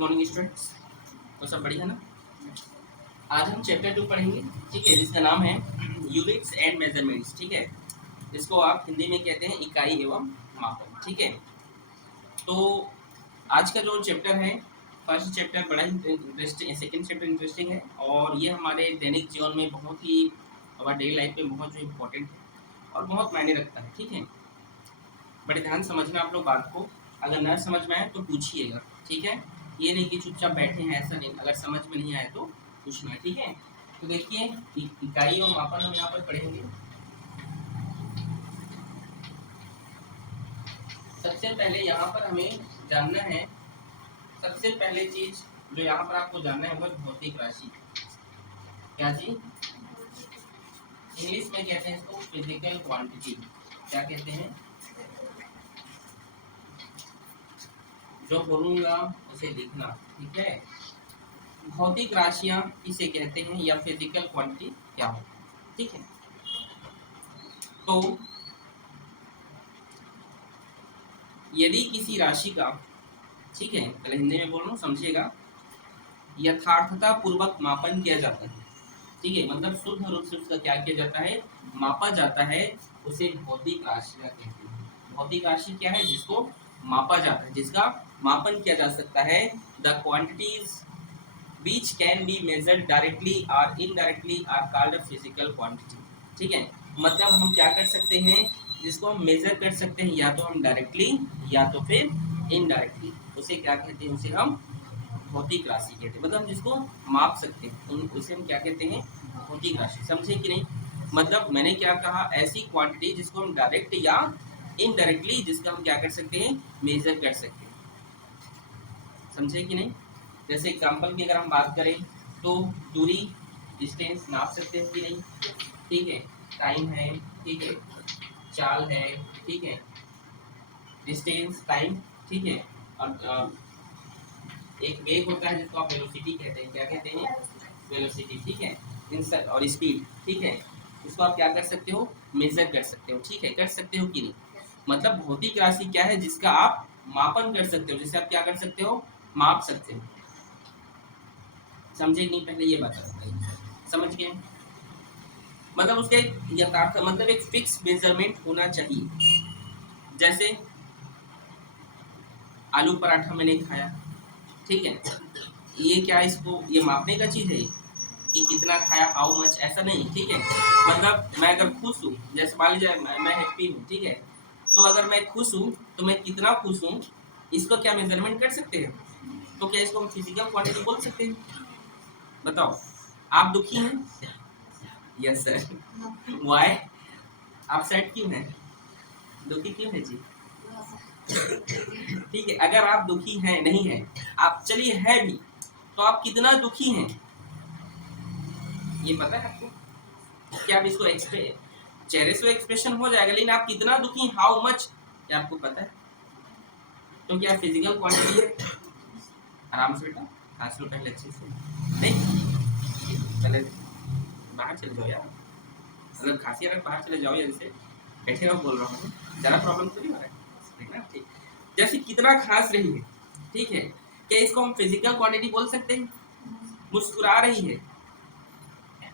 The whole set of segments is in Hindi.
मॉर्निंग स्टूडेंट्स, तो सब बढ़िया ना। आज हम चैप्टर 2 पढ़ेंगे, ठीक है, जिसका नाम है यूनिट्स एंड मेजरमेंट्स। ठीक है, इसको आप हिंदी में कहते हैं इकाई एवं मापन। ठीक है, तो आज का जो चैप्टर है, फर्स्ट चैप्टर बड़ा ही इंटरेस्टिंग, सेकंड चैप्टर इंटरेस्टिंग है और ये हमारे दैनिक जीवन में बहुत ही, हमारे डेली लाइफ में बहुत जो इम्पोर्टेंट है और बहुत मायने रखता है। ठीक है, बड़े ध्यान समझना आप लोग बात को, अगर न समझ में आए तो पूछिएगा। ठीक है, ये नहीं कि चुपचाप बैठे हैं, ऐसा नहीं, अगर समझ में नहीं आए तो पूछना। ठीक है, तो देखिए इकाई और मापन हम यहाँ पर पढ़ेंगे। सबसे पहले यहाँ पर हमें जानना है, सबसे पहले चीज जो यहाँ पर आपको जानना है वो भौतिक राशि। क्या चीज? इंग्लिश में कहते हैं इसको फिजिकल क्वांटिटी। क्या कहते हैं? जो बोलूंगा उसे लिखना। ठीक है, भौतिक राशियां इसे कहते हैं या फिजिकल क्वांटिटी क्या हो। ठीक है, तो यदि किसी राशि का, ठीक है, पहले हिंदी में बोल रहा हूँ समझिएगा, यथार्थता पूर्वक मापन किया जाता है। ठीक है, मतलब शुद्ध रूप से उसका क्या किया जाता है, मापा जाता है, उसे भौतिक राशियां कहते हैं। भौतिक राशि क्या है? जिसको मापा जाता है, जिसका मापन किया जा सकता है। The quantities which can be measured directly or indirectly are called a physical quantity। ठीक है, मतलब हम क्या कर सकते हैं, जिसको हम मेजर कर सकते हैं, या तो हम डायरेक्टली या तो फिर इनडायरेक्टली, उसे क्या कहते हैं, उसे हम भौतिक राशि कहते हैं। मतलब हम जिसको माप सकते हैं उसे हम क्या कहते हैं, भौतिक राशि। समझे कि नहीं? मतलब मैंने क्या कहा, ऐसी क्वांटिटी जिसको हम डायरेक्ट या इनडायरेक्टली, जिसका हम क्या कर सकते हैं, मेजर कर सकते हैं। समझे कि नहीं? जैसे एग्जाम्पल की अगर हम बात करें तो दूरी, डिस्टेंस नाप सकते हैं कि नहीं? ठीक है, टाइम है, ठीक है, चाल है, ठीक है, डिस्टेंस, टाइम, ठीक है, और एक वेग होता है जिसको आप वेलोसिटी कहते हैं। क्या कहते हैं? वेलोसिटी। ठीक है, और स्पीड। ठीक है, इसको आप क्या कर सकते हो, मेजर कर सकते हो। ठीक है, कर सकते हो कि नहीं? मतलब भौतिक राशि क्या है, जिसका आप मापन कर सकते हो, जिसे आप क्या कर सकते हो, माप सकते हो। समझे नहीं? पहले ये बता, समझ गए? मतलब उसके यथार्थ, मतलब एक फिक्स मेजरमेंट होना चाहिए। जैसे आलू पराठा मैंने खाया, ठीक है, ये क्या, इसको ये मापने का चीज है कि कितना खाया, हाउ मच, ऐसा नहीं। ठीक है, मतलब मैं अगर खुश हूँ, जैसे मान लीजिए मैं हैप्पी हूँ, ठीक है, तो अगर मैं खुश हूँ तो मैं कितना खुश हूँ, इसको क्या मेजरमेंट कर सकते हैं? तो क्या इसको हम फिजिकल क्वांटिटी बोल सकते हैं? बताओ, आप दुखी हैं? Yes sir. वाई? आप सैड क्यों हैं, दुखी क्यों है जी? ठीक है, अगर आप दुखी हैं, नहीं है, आप चलिए है भी, तो आप कितना दुखी हैं ये पता है आपको? क्या आप इसको चेहरे से एक्सप्रेशन हो जाएगा, लेकिन आप कितना दुखी, हाउ मच, क्या आपको पता है? तो क्या फिजिकल क्वांटिटी है? आराम से बेटा, खांस लो पहले अच्छे से। नहीं, पहले बाहर चले जाओ यार, मतलब खांसी अगर बाहर चले जाओ, या जैसे बैठे हो बोल रहा हूँ, ज़्यादा प्रॉब्लम तो नहीं हो रहा है, ठीक ना? ठीक, जैसे कितना खांस रही है, ठीक है, क्या इसको हम फिजिकल क्वांटिटी बोल सकते हैं? मुस्कुरा रही है,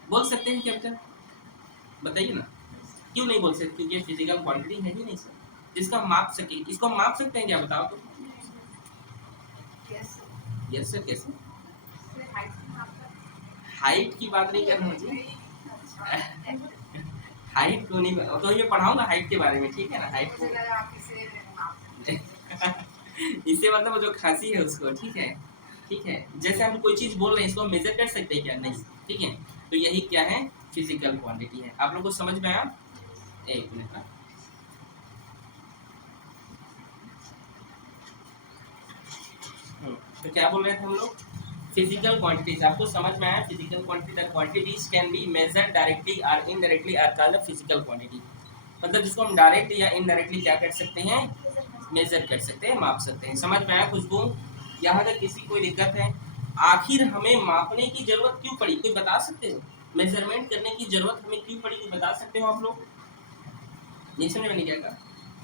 बोल सकते हैं क्या बेटा? बताइए ना, क्यों नहीं बोल सकते? क्योंकि फिजिकल क्वांटिटी है ही नहीं सर, जिसका हम माप सके। इसको हम माप सकते हैं क्या, बताओ तो? Yes sir. कैसे? हाइट की बात नहीं कर रहा मुझे, हाइट को नहीं, तो ये पढ़ाऊंगा हाइट के बारे में, ठीक है ना? हाइट को इससे मतलब वो जो खांसी है उसको, ठीक है, ठीक है, जैसे हम कोई चीज बोल रहे हैं, इसको हम मेजर कर सकते हैं क्या? नहीं। ठीक है, तो यही क्या है, फिजिकल क्वांटिटी है। आप लोग को समझ में आया? एक मिनट, तो क्या बोल रहे थे हम लोग? Physical quantities. आपको समझ में आया? Physical quantity, the quantities can be measured directly और indirectly are called physical quantity. मतलब जिसको हम डायरेक्ट या इनडायरेक्टली क्या कर सकते हैं, मेजर कर सकते हैं, माप सकते हैं। समझ में आया खुशबू? यहाँ तक किसी कोई दिक्कत है? आखिर हमें मापने की जरूरत क्यों पड़ी, कोई बता सकते हो? मेजरमेंट करने की जरूरत हमें क्यों पड़ी, कोई बता सकते हो आप लोग? नहीं समझ में नहीं क्या कहा?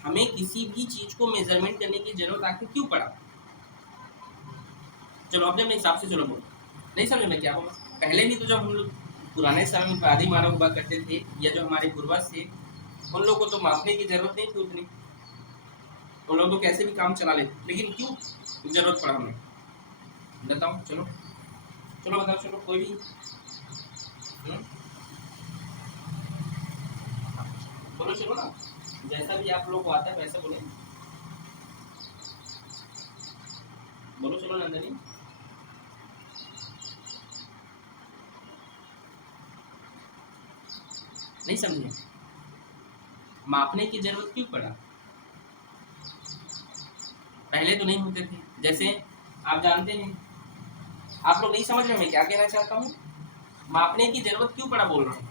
हमें किसी भी चीज को मेजरमेंट करने की जरूरत आखिर क्यों पड़ा? चलो अपने अपने हिसाब से चलो बोलो। नहीं समझे मैं क्या बोला? पहले भी तो जब हम लोग पुराने समय में आदि मानव हुआ करते थे या जो हमारे पूर्वज थे, उन लोगों को तो मापने की जरूरत नहीं थी उतनी, उन लोग तो कैसे भी काम चला लेते, लेकिन क्यों जरूरत पड़ा हमें? बताओ चलो, चलो बताओ चलो, कोई भी। बोलो चलो ना, जैसा भी आप लोग को आता है वैसा बोले, बोलो चलो नंदनी। नहीं समझे? मापने की जरूरत क्यों पड़ा? पहले तो नहीं होते थे, जैसे आप जानते हैं, आप लोग नहीं समझ रहे मैं क्या कहना चाहता हूँ? मापने की जरूरत क्यों पड़ा बोल रहा हूँ?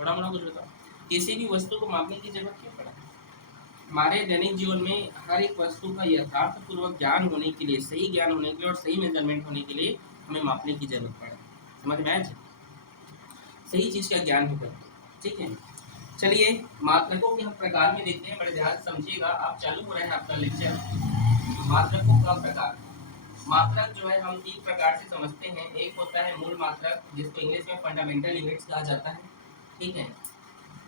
थोड़ा मोड़ा कुछ बताओ, किसी भी वस्तु को मापने की जरूरत क्यों पड़ा? हमारे दैनिक जीवन में हर एक वस्तु का यथार्थ पूर्वक ज्ञान होने के लिए, सही ज्ञान होने के लिए और सही मेजरमेंट होने के लिए हमें मापने की जरूरत पड़ा। समझ में आया? सही चीज का ज्ञान होगा, ठीक है। चलिए मात्रकों के हम प्रकार में देखते हैं, बड़े ध्यान से समझिएगा। आप चालू हो रहे हैं आपका लेक्चर। मात्रकों का प्रकार, मात्रक जो है हम तीन प्रकार से समझते हैं। एक होता है मूल मात्रक, जिसको इंग्लिश में फंडामेंटल यूनिट्स कहा जाता है, ठीक है,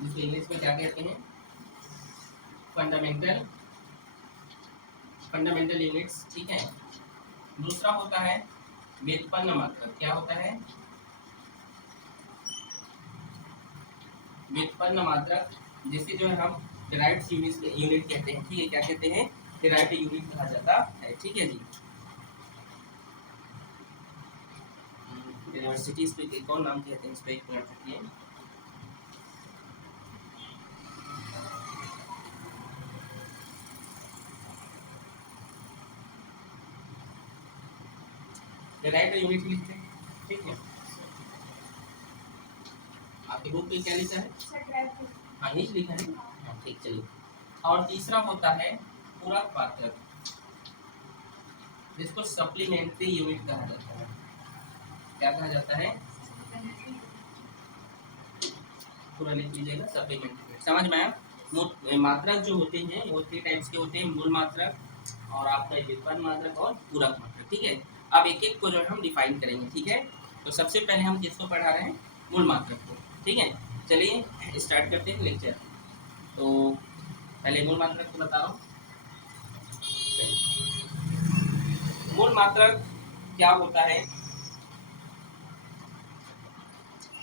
जिसको इंग्लिश में क्या कहते हैं? फंडामेंटल फंडामेंटल यूनिट्स, ठीक है। दूसरा होता है व्युत्पन्न मात्रक। क्या होता है? व्युत्पन्न मात्रक, जिसे जो है हम डिराइव्ड यूनिट कहते हैं, ठीक है। क्या कहते हैं? डिराइव्ड यूनिट कहा जाता है, ठीक है जी। यूनिवर्सिटी इस पे कौन नाम कहते हैं? इस पे एक मिनट रखिए। डिराइव्ड यूनिट लिखते हैं, ठीक है। आपके बुक पे क्या लिखा है? हाँ यही लिखा है। हाँ ठीक, चलिए। और तीसरा होता है पूरक मात्रक, जिसको सप्लीमेंट्री यूनिट कहा जाता है। क्या कहा जाता है? पूरा लिख लीजिएगा, सप्लीमेंट्री। समझ में आया? मात्रक जो होते हैं वो 3 टाइप्स के होते हैं, मूल मात्रक और आपका व्युत्पन्न मात्रक और पूरक मात्रक, ठीक है। अब एक एक को जो है हम डिफाइन करेंगे, ठीक है। तो सबसे पहले हम किसको पढ़ा रहे हैं? मूल मात्रक को, ठीक है। चलिए स्टार्ट करते हैं लेक्चर। तो पहले मूल मात्रक को बता रहा हूँ। मूल मात्रक क्या होता है,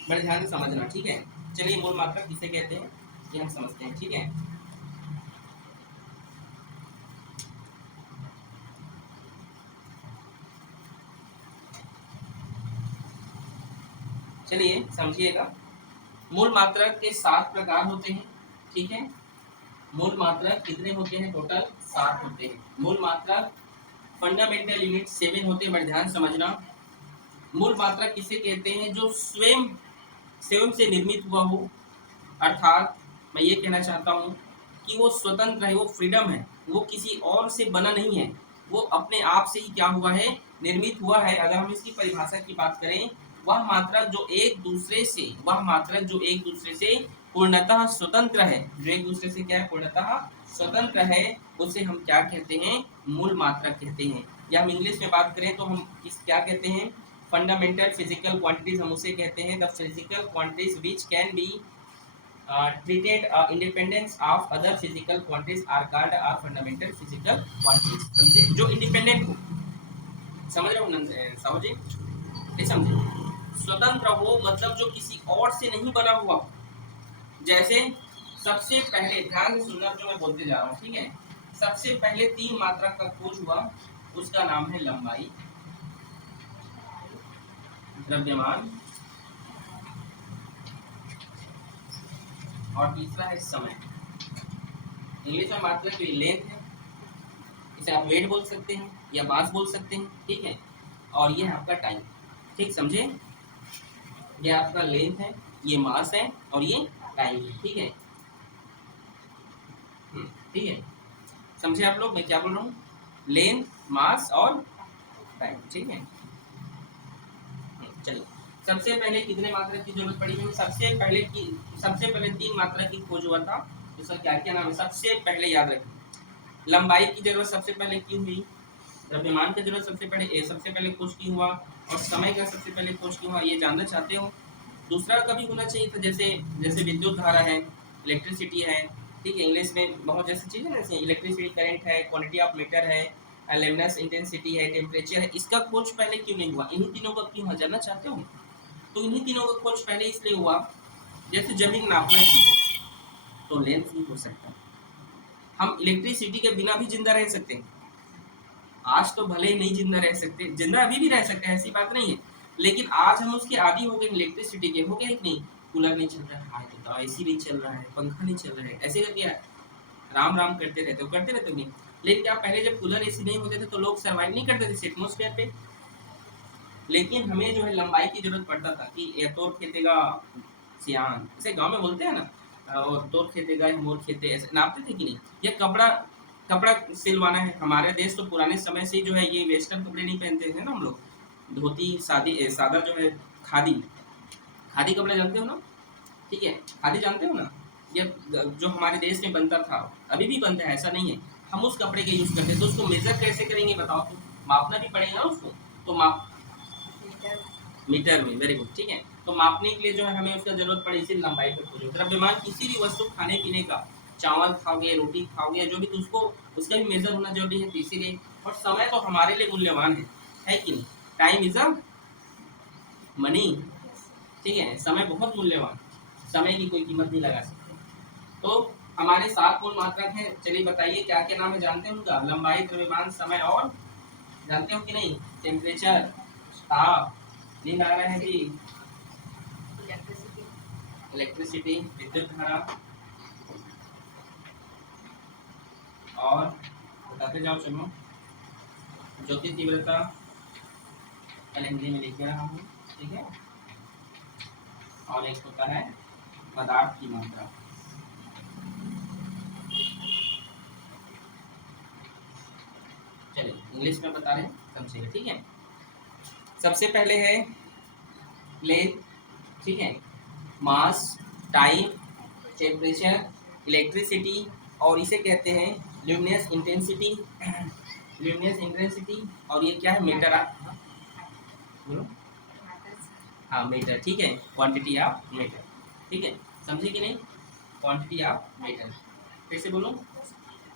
बड़े ध्यान से समझना, ठीक है। चलिए मूल मात्रक किसे कहते हैं ये हम समझते हैं, ठीक है। चलिए समझिएगा। मूल मात्रक के 7 प्रकार होते हैं, ठीक है। मूल मात्रक कितने होते हैं? टोटल 7 होते हैं। मूल मात्रक फंडामेंटल यूनिट 7 होते हैं, बड़े ध्यान समझना। मूल मात्रक किसे कहते हैं? जो स्वयं स्वयं से निर्मित हुआ हो, अर्थात मैं ये कहना चाहता हूँ कि वो स्वतंत्र है, वो फ्रीडम है, वो किसी और से बना नहीं है, वो अपने आप से ही क्या हुआ है? निर्मित हुआ है। अगर हम इसकी परिभाषा की बात करें, वह मात्रक जो एक दूसरे से पूर्णतः स्वतंत्र है, जो एक दूसरे से क्या है? पूर्णतः स्वतंत्र है, उसे हम क्या कहते हैं? मूल मात्रक कहते हैं। या हम इंग्लिश में बात करें तो हम क्या कहते हैं? फंडामेंटल फिजिकल क्वांटिटीज हम उसे कहते हैं। The physical quantities which can be treated independence of other physical quantities are called fundamental physical quantities। समझे? जो इंडिपेंडेंट हो, समझ रहे हो? समझे? नहीं समझे? स्वतंत्र हो मतलब जो किसी और से नहीं बना हुआ। जैसे सबसे पहले ध्यान से सुनना जो मैं बोलते जा रहा हूँ, ठीक है। सबसे पहले 3 मात्रक का खोज हुआ, उसका नाम है लंबाई, द्रव्यमान और तीसरा है समय। इंग्लिश में मात्रक की लेंथ है, इसे आप वेट बोल सकते हैं या मास बोल सकते हैं, ठीक है। और ये है आपका टाइम, ठीक समझे? ये आपका लेंथ है, ये मास है और ये टाइम है, ठीक है। ठीक है, समझे आप लोग मैं क्या बोल रहा हूँ? लेंथ, मास और टाइम, ठीक है। चलिए सबसे पहले कितने मात्रक की जरूरत पड़ी हमें? सबसे पहले 3 मात्रक की खोज हुआ था, उसका क्या क्या नाम है सबसे पहले याद रखें। लंबाई की जरूरत सबसे पहले क्यों हुई, द्रव्यमान की जरूरत सबसे पहले खोज क्यों हुआ, और समय का सबसे पहले खोज क्यों हुआ, ये जानना चाहते हो। दूसरा कभी होना चाहिए था, जैसे जैसे विद्युत धारा है, इलेक्ट्रिसिटी है, ठीक है, इंग्लिश में बहुत जैसी चीज़ें जैसे इलेक्ट्रिसिटी करंट है, क्वांटिटी ऑफ मीटर है, लुमिनस इंटेंसिटी है, टेम्परेचर है, इसका खोज पहले क्यों नहीं हुआ, इन्हीं तीनों का क्यों हुआ जानना चाहते हो। तो इन्हीं तीनों का खोज पहले इसलिए हुआ, जैसे जमीन नापना है हमको तो लेंथ भी हो सकता है, हम इलेक्ट्रिसिटी के बिना भी जिंदा रह सकते हैं। आज तो भले ही नहीं जिंदा रह सकते, जिंदा अभी भी रह सकते हैं, ऐसी बात नहीं है, लेकिन आज हम उसके आदी हो गए इलेक्ट्रिसिटी के, हो गया कि नहीं। कूलर नहीं चल रहा है तो एसी नहीं चल रहा है, पंखा नहीं चल रहा है, ऐसे करके राम राम करते रहते हो, करते रहते हो नहीं। लेकिन क्या पहले जब कूलर एसी नहीं होते थे तो लोग सर्वाइव नहीं करते थे एटमोस्फेयर पे। लेकिन हमें जो है लंबाई की जरूरत पड़ता था कि ये तोड़ खेतेगा सियान, ऐसे गांव में बोलते हैं ना, और तोड़ खेतेगा मोर खेते, ऐसे नापते थे कि नहीं। ये कपड़ा कपड़ा सिलवाना है, हमारे देश तो पुराने समय से जो है ये वेस्टर्न कपड़े नहीं पहनते थे ना हम लोग, धोती सादा जो है, खादी खादी कपड़े जानते हो ना, ठीक है, खादी जानते हो ना, ये जो हमारे देश में बनता था, अभी भी बनता है, ऐसा नहीं है, हम उस कपड़े का यूज करते हैं। तो उसको मेजर कैसे करेंगे बताओ, तो मापना भी पड़ेगा ना उसको, तो माप मीटर में, वेरी गुड, ठीक है। तो मापने के लिए जो है हमें उसका जरूरत पड़े, इसी लंबाई पर खोजो। द्रव्यमान किसी भी वस्तु खाने पीने का, चावल खाओगे, रोटी खाओगे, जो भी, तो उसको उसका भी मेजर होना जरूरी है, तो इसीलिए। और समय तो हमारे लिए मूल्यवान है कि नहीं। टाइम इज अ मनी, ठीक है, समय बहुत मूल्यवान, समय की कोई कीमत नहीं लगा सकते। तो हमारे 7 मूल मात्रक हैं, चलिए बताइए क्या क्या नाम है, जानते हैं उनका, लंबाई, द्रव्यमान, समय, और जानते हो कि नहीं, टेम्परेचर, ताप, नींद आ रहा है जी, इलेक्ट्रिसिटी, विद्युत धारा, और बताते जाओ चलो, ज्योति तीव्रता, कल हिंदी में लिख रहा हूँ, ठीक है, और एक होता है पदार्थ की मात्रा। चलिए इंग्लिश में बता रहे हैं, समझिए, ठीक है। सबसे पहले है लेंथ, ठीक है, मास, टाइम, टेम्परेचर, इलेक्ट्रिसिटी, और इसे कहते हैं ल्यूमिनस इंटेंसिटी, ल्यूमिनस इंटेंसिटी, और ये क्या है, मीटर, बोलो, हाँ मीटर, ठीक है, क्वांटिटी ऑफ मीटर, ठीक है, समझे कि नहीं, क्वांटिटी ऑफ मीटर, फिर से बोलो,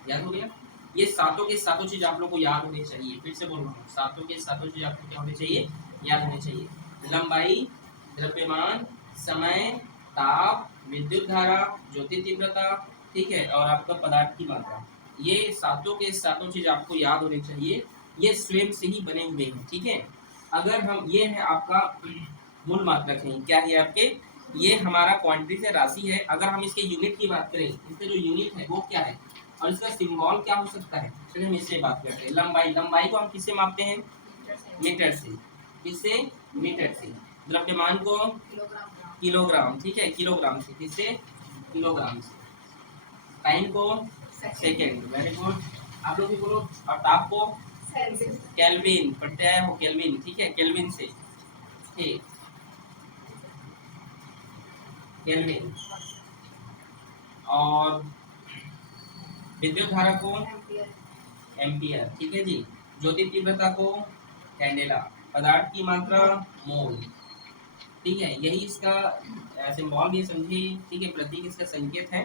याद हो गया। ये सातों के सातों चीज आप लोग को याद होनी चाहिए, फिर से बोल रहा हूँ, सातों के सातों चीज आपको क्या होनी चाहिए, याद होनी चाहिए। लंबाई, द्रव्यमान, समय, ताप, विद्युत धारा, ज्योति तीव्रता, ठीक है, और आपका पदार्थ की मात्रा, ये सातों के सातों चीज आपको याद होनी चाहिए, ये स्वयं से ही बने हुए हैं, ठीक है। अगर हम, ये है आपका मूल मात्रक है, क्या है आपके, ये हमारा क्वांटिटी से राशि है। अगर हम इसके यूनिट की बात करें, इसका जो यूनिट है वो क्या है, और इसका सिंबल क्या हो सकता है, चलिए हम इससे बात करते हैं। लंबाई, लंबाई को हम किससे मापते हैं, मीटर से, किससे, मीटर से। द्रव्यमान को किलोग्राम, ठीक है, किलोग्राम से, किससे, किलोग्राम से। टाइम को सेकेंड, वेरी गुड, आप लोग भी बोलो। और ताप को केल्विन, प्रत्यय हो केल्विन, ठीक है, केल्विन से, ठीक, केल्विन। और विद्युत धारा को एम्पियर, ठीक है जी। ज्योति तीव्रता को कैंडेला, पदार्थ की मात्रा मोल, ठीक है, यही इसका सिंबल भी समझिए, ठीक है, प्रतीक इसका संकेत है,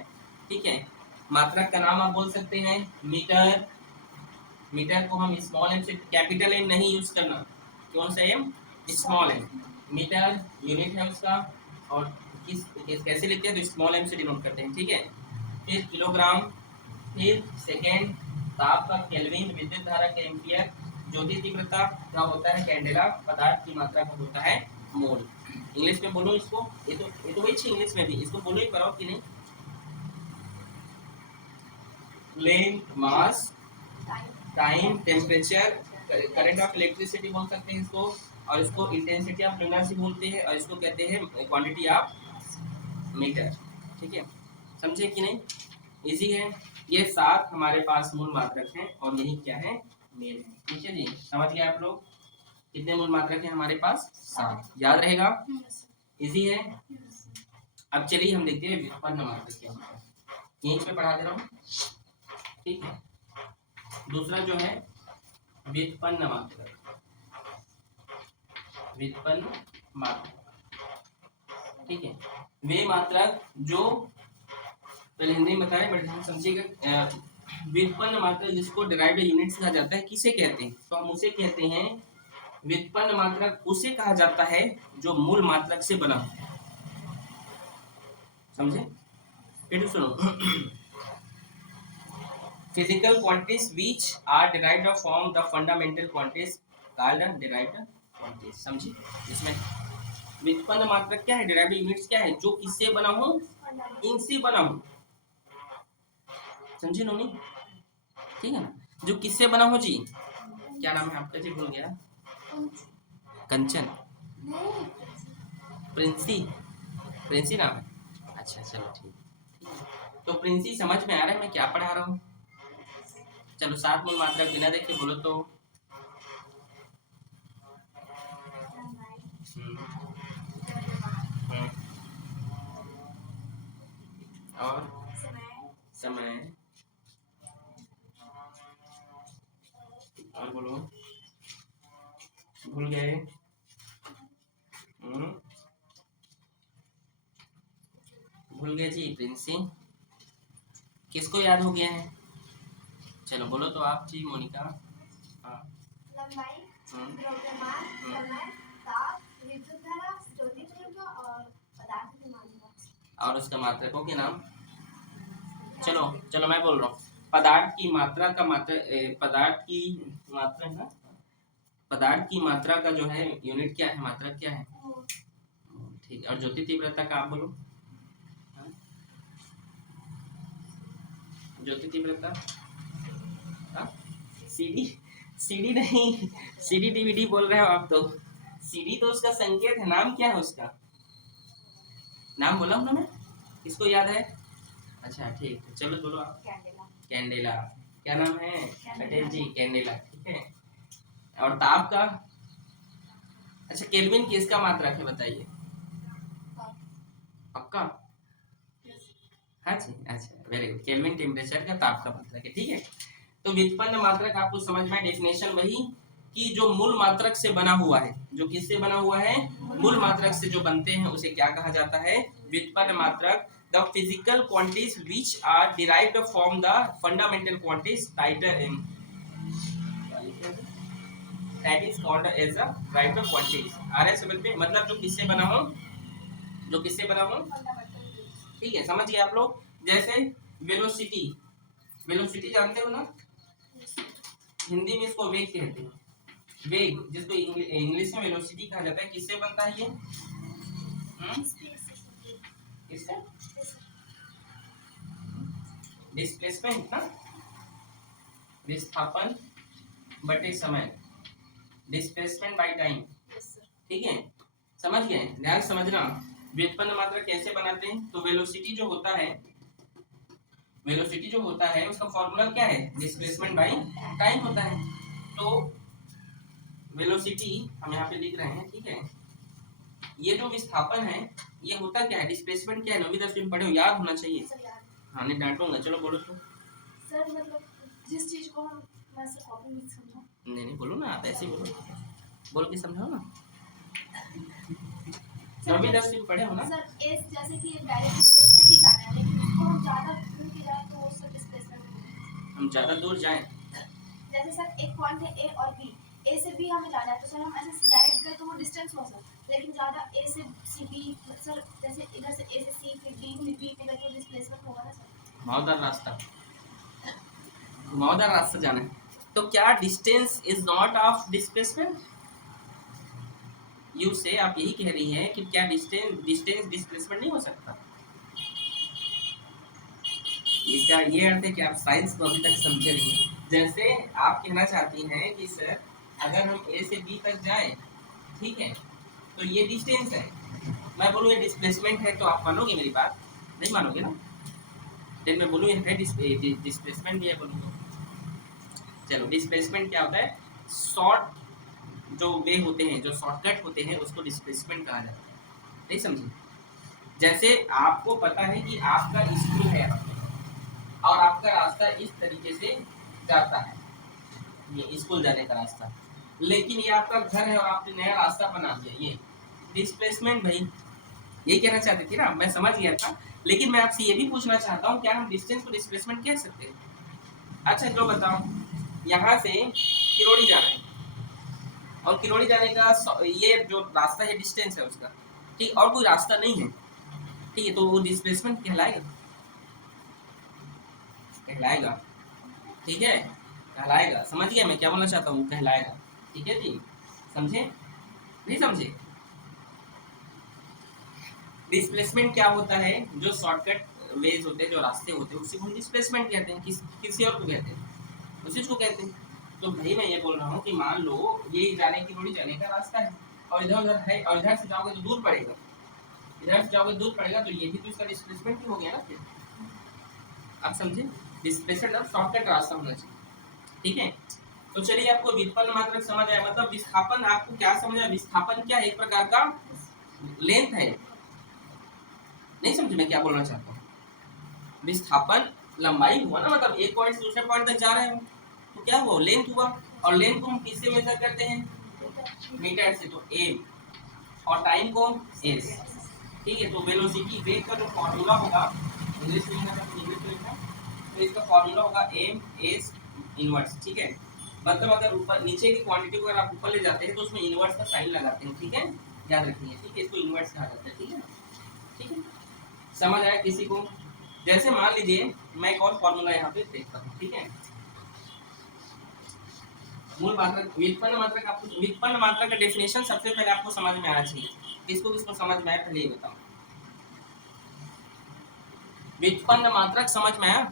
ठीक है। मात्रक का नाम आप बोल सकते हैं मीटर, मीटर को हम स्मॉल एम से, कैपिटल एम नहीं यूज करना, कौन सा M, small M, metre unit है उसका, और कैसे लिखते हैं, तो स्मॉल एम से डिनोट करते हैं, ठीक है। फिर किलोग्राम, फिर सेकेंड, ताप का केल्विन, विद्युत धारा के एम्पियर, ज्योति तीव्रता का होता है कैंडेला, पदार्थ की मात्रा का होता है मोल। इंग्लिश में बोलो इसको, ये तो वही थी इंग्लिश में भी, इसको बोलो ही पाओ कि नहीं, length, mass, time, temperature, current of electricity बोल सकते हैं इसको, और इसको इंटेंसिटी ऑफ लुमिनस बोलते हैं, और इसको कहते हैं क्वांटिटी ऑफ मीटर, ठीक है, समझे कि नहीं, इजी है। ये 7 हमारे पास मूल मात्रक हैं, और यही क्या है, मेल है, ठीक है जी, समझ गए आप लोग, कितने मूल मात्रक हैं हमारे पास, 7, याद रहेगा, इजी है। अब चलिए हम देखते हैं व्युत्पन्न मात्रक क्या होता है। यहीं पे पढ़ा दे रहा हूँ, ठीक है। दूसरा जो है व्युत्पन्न मात्रक, व्युत्पन्न मात्रक, ठीक है। वे मात्रक जो पहले हिंदी में बताया बट ध्यान समझिएगा। व्युत्पन्न मात्रक जिसको डिराइव्ड यूनिट्स कहा जाता है, किसे कहते हैं? तो हम उसे कहते हैं व्युत्पन्न मात्रक उसे कहा जाता है जो मूल मात्रक से बना हो। समझे? फिर सुनो। Physical quantities which are derived from the fundamental quantities called derived quantities. समझे? इसमें व्युत्पन्न मात्रक क्या है, डिराइव्ड यूनिट्स क्या है, जो किससे बना हो, इनसे बना हो। समझे नोनी? ठीक है ना, जो किससे बना हो जी। क्या नाम है आपका जी, भूल गया। कंचन, प्रिंसी, प्रिंसी नाम है। अच्छा चलो ठीक, तो प्रिंसी समझ में आ रहा है मैं क्या पढ़ा रहा हूँ? चलो सात मूल मात्रक बिना देखे बोलो तो। और समय, और बोलो, भूल गए। भूल गए जी प्रिंसी, किसको याद हो गया है? चलो बोलो तो आप जी मोनिका। हाँ, लंबाई, द्रव्यमान, समय, ताप, विद्युत धारा, स्रोतीय और पदार्थ की मात्रा। और उसका मात्रकों के नाम। चलो चलो मैं बोल रहा हूँ, पदार्थ की मात्रा का पदार्थ की मात्रा है ना, पदार्थ की मात्रा का जो है यूनिट क्या है, मात्रा क्या है? ठीक है। और ज्योति तीव्रता का आप बोलो। ज्योति तीव्रता सीडी, सीडी नहीं, सीडी डीवीडी बोल रहे हो आप तो। सीडी तो उसका संकेत है, नाम क्या है उसका? नाम बोला उन्होंने, किसको याद है? अच्छा ठीक है, चलो बोलो आप। कैंडेला। क्या नाम है? पटेल जी, कैंडेला, ठीक है। और ताप का? अच्छा, केल्विन किसका मात्रक है बताइए? पक्का? हाँ जी, अच्छा वेरी गुड। केल्विन टेम्परेचर का ताप का मात्रक है, ठीक है। तो व्युत्पन्न मात्रक आपको समझ में, डेफिनेशन वही कि जो मूल मात्रक से बना हुआ है, जो किससे बना हुआ है, मूल मात्रक से जो बनते हैं उसे क्या कहा जाता है, व्युत्पन्न मात्रक। The physical quantities which are derived from the fundamental quantities that is called as a derived quantities. आ रहा है समझ में? मतलब जो किससे बना हो, जो किससे बना हो, ठीक है, समझ गए आप लोग। जैसे वेलोसिटी, वेलोसिटी जानते हो ना, हिंदी में इसको वेग कहते हैं, वेग, जिसको इंग्लिश में वेलोसिटी कहा जाता है, किससे बनता है ये? किससे? डिस्प्लेसमेंट ना, विस्थापन बटे समय, डिस्प्लेसमेंट बाय टाइम, ठीक है। समझ गए? ध्यान समझना। व्युत्पन्न मात्रा कैसे बनाते हैं? तो वेलोसिटी जो होता है, वेलोसिटी जो होता है उसका फॉर्मूला क्या है, डिस्प्लेसमेंट बाय टाइम होता है। तो वेलोसिटी हम यहाँ पे लिख रहे हैं, ठीक है। ये जो विस्थापन है ये होता क्या है, डिस्प्लेसमेंट क्या है, 9वीं 10वीं में पढ़े हो, याद होना चाहिए। हाँ नहीं डांटूंगा, चलो बोलो तो। सर मतलब जिस चीज को हम वैसे कॉपी में समझो। नहीं बोलो ना, आप ऐसे बोलो, बोल के समझाओ ना। 9वीं 10वीं में पढ़े हो ना सर। एस जैसे कि डायरेक्ट ए से बी जाना है, लेकिन उसको हम ज्यादा दूर के जाए तो उससे डिस्प्लेसमेंट, हम ज्यादा दूर जाएं। जैसे सर एक पॉइंट है ए और बी, ए से बी हमें जाना है तो सर हम ऐसे डायरेक्ट गए तो वो डिस्टेंस हो सर, लेकिन ज्यादा ए से सी बी, सर जैसे इधर से ए से सी फिर डी फिर बी पे गए तो डिस्प्लेसमेंट होगा ना सर। घुमावदार रास्ता, घुमावदार रास्ता जाना है। तो क्या distance is not of displacement? You से आप यही कह रही हैं कि क्या डिस्टेंस डिस्प्लेसमेंट नहीं हो सकता? इसका ये अर्थ है कि आप साइंस को अभी तक समझे नहीं। जैसे आप कहना चाहती हैं कि सर अगर हम ए से बी तक जाएं, ठीक है, तो ये डिस्टेंस है, मैं बोलूँ ये डिस्प्लेसमेंट है, तो आप मानोगे मेरी बात? नहीं मानोगे ना। फिर मैं बोलूँ है डिस्प्लेसमेंट भी है, बोलूँगा। चलो डिस्प्लेसमेंट क्या होता है, शॉर्ट जो वे होते हैं, जो शॉर्टकट होते हैं उसको डिस्प्लेसमेंट कहा जाता है। नहीं समझे? जैसे आपको पता है कि आपका स्कूल है यहाँ पे, और आपका रास्ता इस तरीके से जाता है, ये स्कूल जाने का रास्ता, लेकिन ये आपका घर है और आपने नया रास्ता बना दिया, ये डिस्प्लेसमेंट भाई, ये कहना चाहते थे ना, मैं समझ गया था, लेकिन मैं आपसे ये भी पूछना चाहता हूँ क्या हम डिस्टेंस को डिस्प्लेसमेंट कह सकते हैं? अच्छा चलो बताओ, यहाँ से किरोड़ी जाना है और किरोड़ी जाने का ये जो रास्ता है डिस्टेंस है उसका, ठीक, और कोई रास्ता नहीं है, ठीक है, तो वो डिस्प्लेसमेंट कहलाएगा, कहलाएगा, ठीक है, कहलाएगा। समझ गया मैं क्या बोलना चाहता हूँ, कहलाएगा, ठीक है जी, समझे नहीं समझे? डिस्प्लेसमेंट क्या होता है, जो शॉर्टकट वेज होते हैं, जो रास्ते होते हैं, उसी को हम डिस्प्लेसमेंट कहते हैं, किसी और को कहते हैं, उसी को कहते हैं। तो भाई मैं ये बोल रहा हूँ कि मान लो ये जाने की थोड़ी जाने का रास्ता है और इधर उधर है, और इधर से जाओगे तो दूर पड़ेगा, इधर से जाओगे दूर पड़ेगा, तो ये भी तो इसका डिस्प्लेसमेंट ही हो गया ना फिर, आप समझे? डिस्प्लेसमेंट अब शॉर्टकट रास्ता होना चाहिए, ठीक है। तो चलिए आपको व्युत्पन्न मात्रक समझ आया, मतलब विस्थापन आपको क्या समझ आया, विस्थापन क्या एक प्रकार का लेंथ है, नहीं समझे मैं क्या बोलना चाहता हूँ? विस्थापन लंबाई हुआ ना, मतलब एक पॉइंट से दूसरे पॉइंट तक जा रहे हो तो क्या हुआ, लेंथ हुआ, और लेंथ को हम किससे मेजर करते हैं, मीटर से, तो एम, और टाइम को एस, ठीक है। तो वेलोसिटी वेग का जो फॉर्मूला होगा, इंग्लिश में लिखना था तो इंग्लिश में लिखना, तो इसका फॉर्मूला होगा एम एस इनवर्स, ठीक है। मतलब अगर ऊपर नीचे की क्वांटिटी को अगर आप ऊपर ले जाते हैं तो उसमें इनवर्स का साइन लगाते हैं, ठीक है, याद रखिए, ठीक है, इसको इनवर्स कहा जाता है, ठीक है, ठीक है, समझ आया किसी को? जैसे मान लीजिए मैं एक और फॉर्मूला यहाँ पे देखता हूँ, ठीक है, मूल मात्रक, व्युत्पन्न मात्रक, आपको व्युत्पन्न मात्रक का डेफिनेशन सबसे पहले आपको समझ में आना चाहिए, किसको किसको समझ में आया पहले ये बताओ, व्युत्पन्न मात्रक समझ में आया,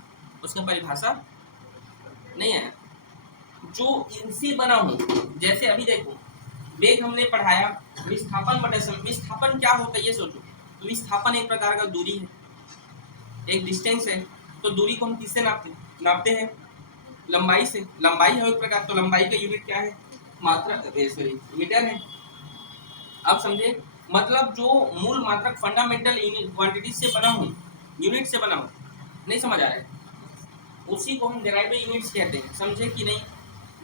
उसकी परिभाषा नहीं आया, जो इनसे बना हो, जैसे अभी देखो वेग हमने पढ़ाया, विस्थापन बटे समय, विस्थापन क्या होता है ये सोचो, तो विस्थापन एक प्रकार का दूरी है, एक डिस्टेंस है, तो दूरी को हम किससे नापते हैं, लंबाई से, लंबाई है एक प्रकार, तो लंबाई का यूनिट क्या है, मात्रा, सॉरी मीटर है, आप समझे? मतलब जो मूल मात्रक फंडामेंटल क्वांटिटी से बना हो, यूनिट से बना हो, नहीं समझ आ रहा है, उसी को हम डेराइवेटिव यूनिट्स कहते हैं, समझे कि नहीं?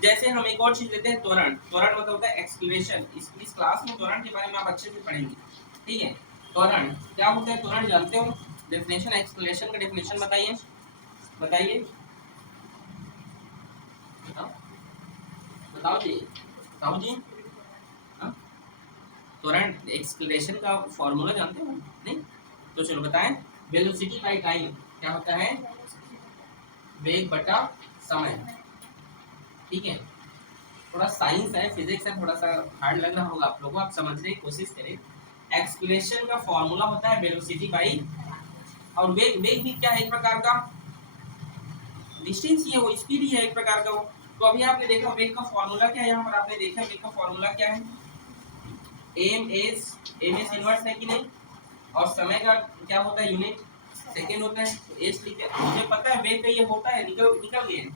जैसे हम एक और चीज लेते हैं, त्वरण, त्वरण मतलब होता है एक्सीलरेशन, इस क्लास में त्वरण के बारे में आप अच्छे से पढ़ेंगे, ठीक है। त्वरण क्या होता है, त्वरण जानते हो, डेफिनेशन, एक्सीलरेशन का डेफिनेशन बताइए, बताइए, बताओ, बताओ जी, बताओ जी, हाँ? त्वरण एक्सीलरेशन का फॉर्मूला जानते हो नहीं? तो चलो बताएं, वेलोसिटी बाय टाइम क्या होता है, वेग बटा समय, ठीक है। थोड़ा साइंस है, फिजिक्स है, थोड़ा सा हार्ड लग रहा होगा आप लोगों को, आप समझने की कोशिश करें। एक्सीलरेशन का फॉर्मूला होता है वेलोसिटी बाई, और वेग, वेग भी क्या है, एक प्रकार का डिस्टेंस ही है, वो स्पीड ही है एक प्रकार का वो। तो अभी आपने देखा वेग का फॉर्मूला क्या है, यहाँ पर आपने देखा वेग का फॉर्मूला क्या है, एम एस इनवर्स है कि नहीं, और समय का क्या होता है यूनिट, सेकेंड होता है, तो एस लिखे, मुझे पता है वेग का ये होता है, निकल गए।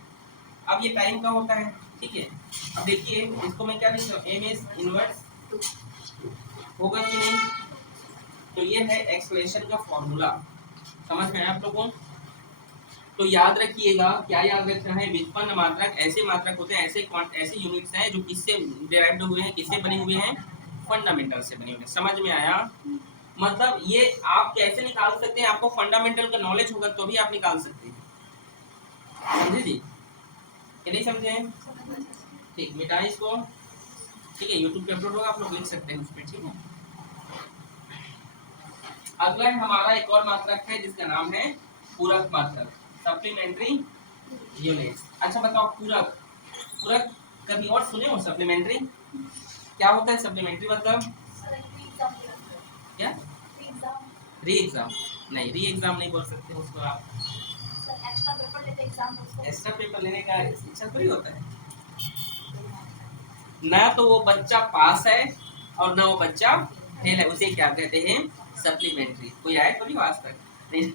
अब ये टाइम का होता है, ठीक है। अब देखिए इसको मैं क्या लिख रहा हूँ, एम एस इनवर्स होगा कि नहीं, तो ये है एक्सप्रेशन का फॉर्मूला, समझ में आया आप लोगों को? तो याद रखिएगा, क्या याद रखना है, व्युत्पन्न मात्रक ऐसे मात्रक होते हैं, ऐसे यूनिट्स हैं जो किससे डिराइव्ड हुए हैं, किससे बने हुए हैं, फंडामेंटल से बने हुए हैं, समझ में आया? मतलब ये आप कैसे निकाल सकते हैं, आपको फंडामेंटल का नॉलेज होगा तो भी आप निकाल सकते हैं, समझे जी कि नहीं समझे? ठीक, मिटाएं इसको, ठीक है, यूट्यूब पे अपलोड होगा, आप लोग लिख सकते हैं उस पर, ठीक है। अगला हमारा एक और मात्रक है जिसका नाम है पूरक मात्रक, सप्लीमेंट्री यूनिट्स। अच्छा बताओ, पूरक, पूरक कभी और सुने हो, सप्लीमेंट्री क्या होता है, सप्लीमेंट्री मतलब क्या, री एग्जाम, नहीं री एग्जाम नहीं बोल सकते उसको आप, एक्स्ट्रा पेपर लेने का इच्छा थोड़ी होता है ना, तो वो बच्चा पास है और ना वो बच्चा फेल है, उसे क्या कहते हैं, सप्लीमेंट्री। कोई आए कभी आज तक नहीं,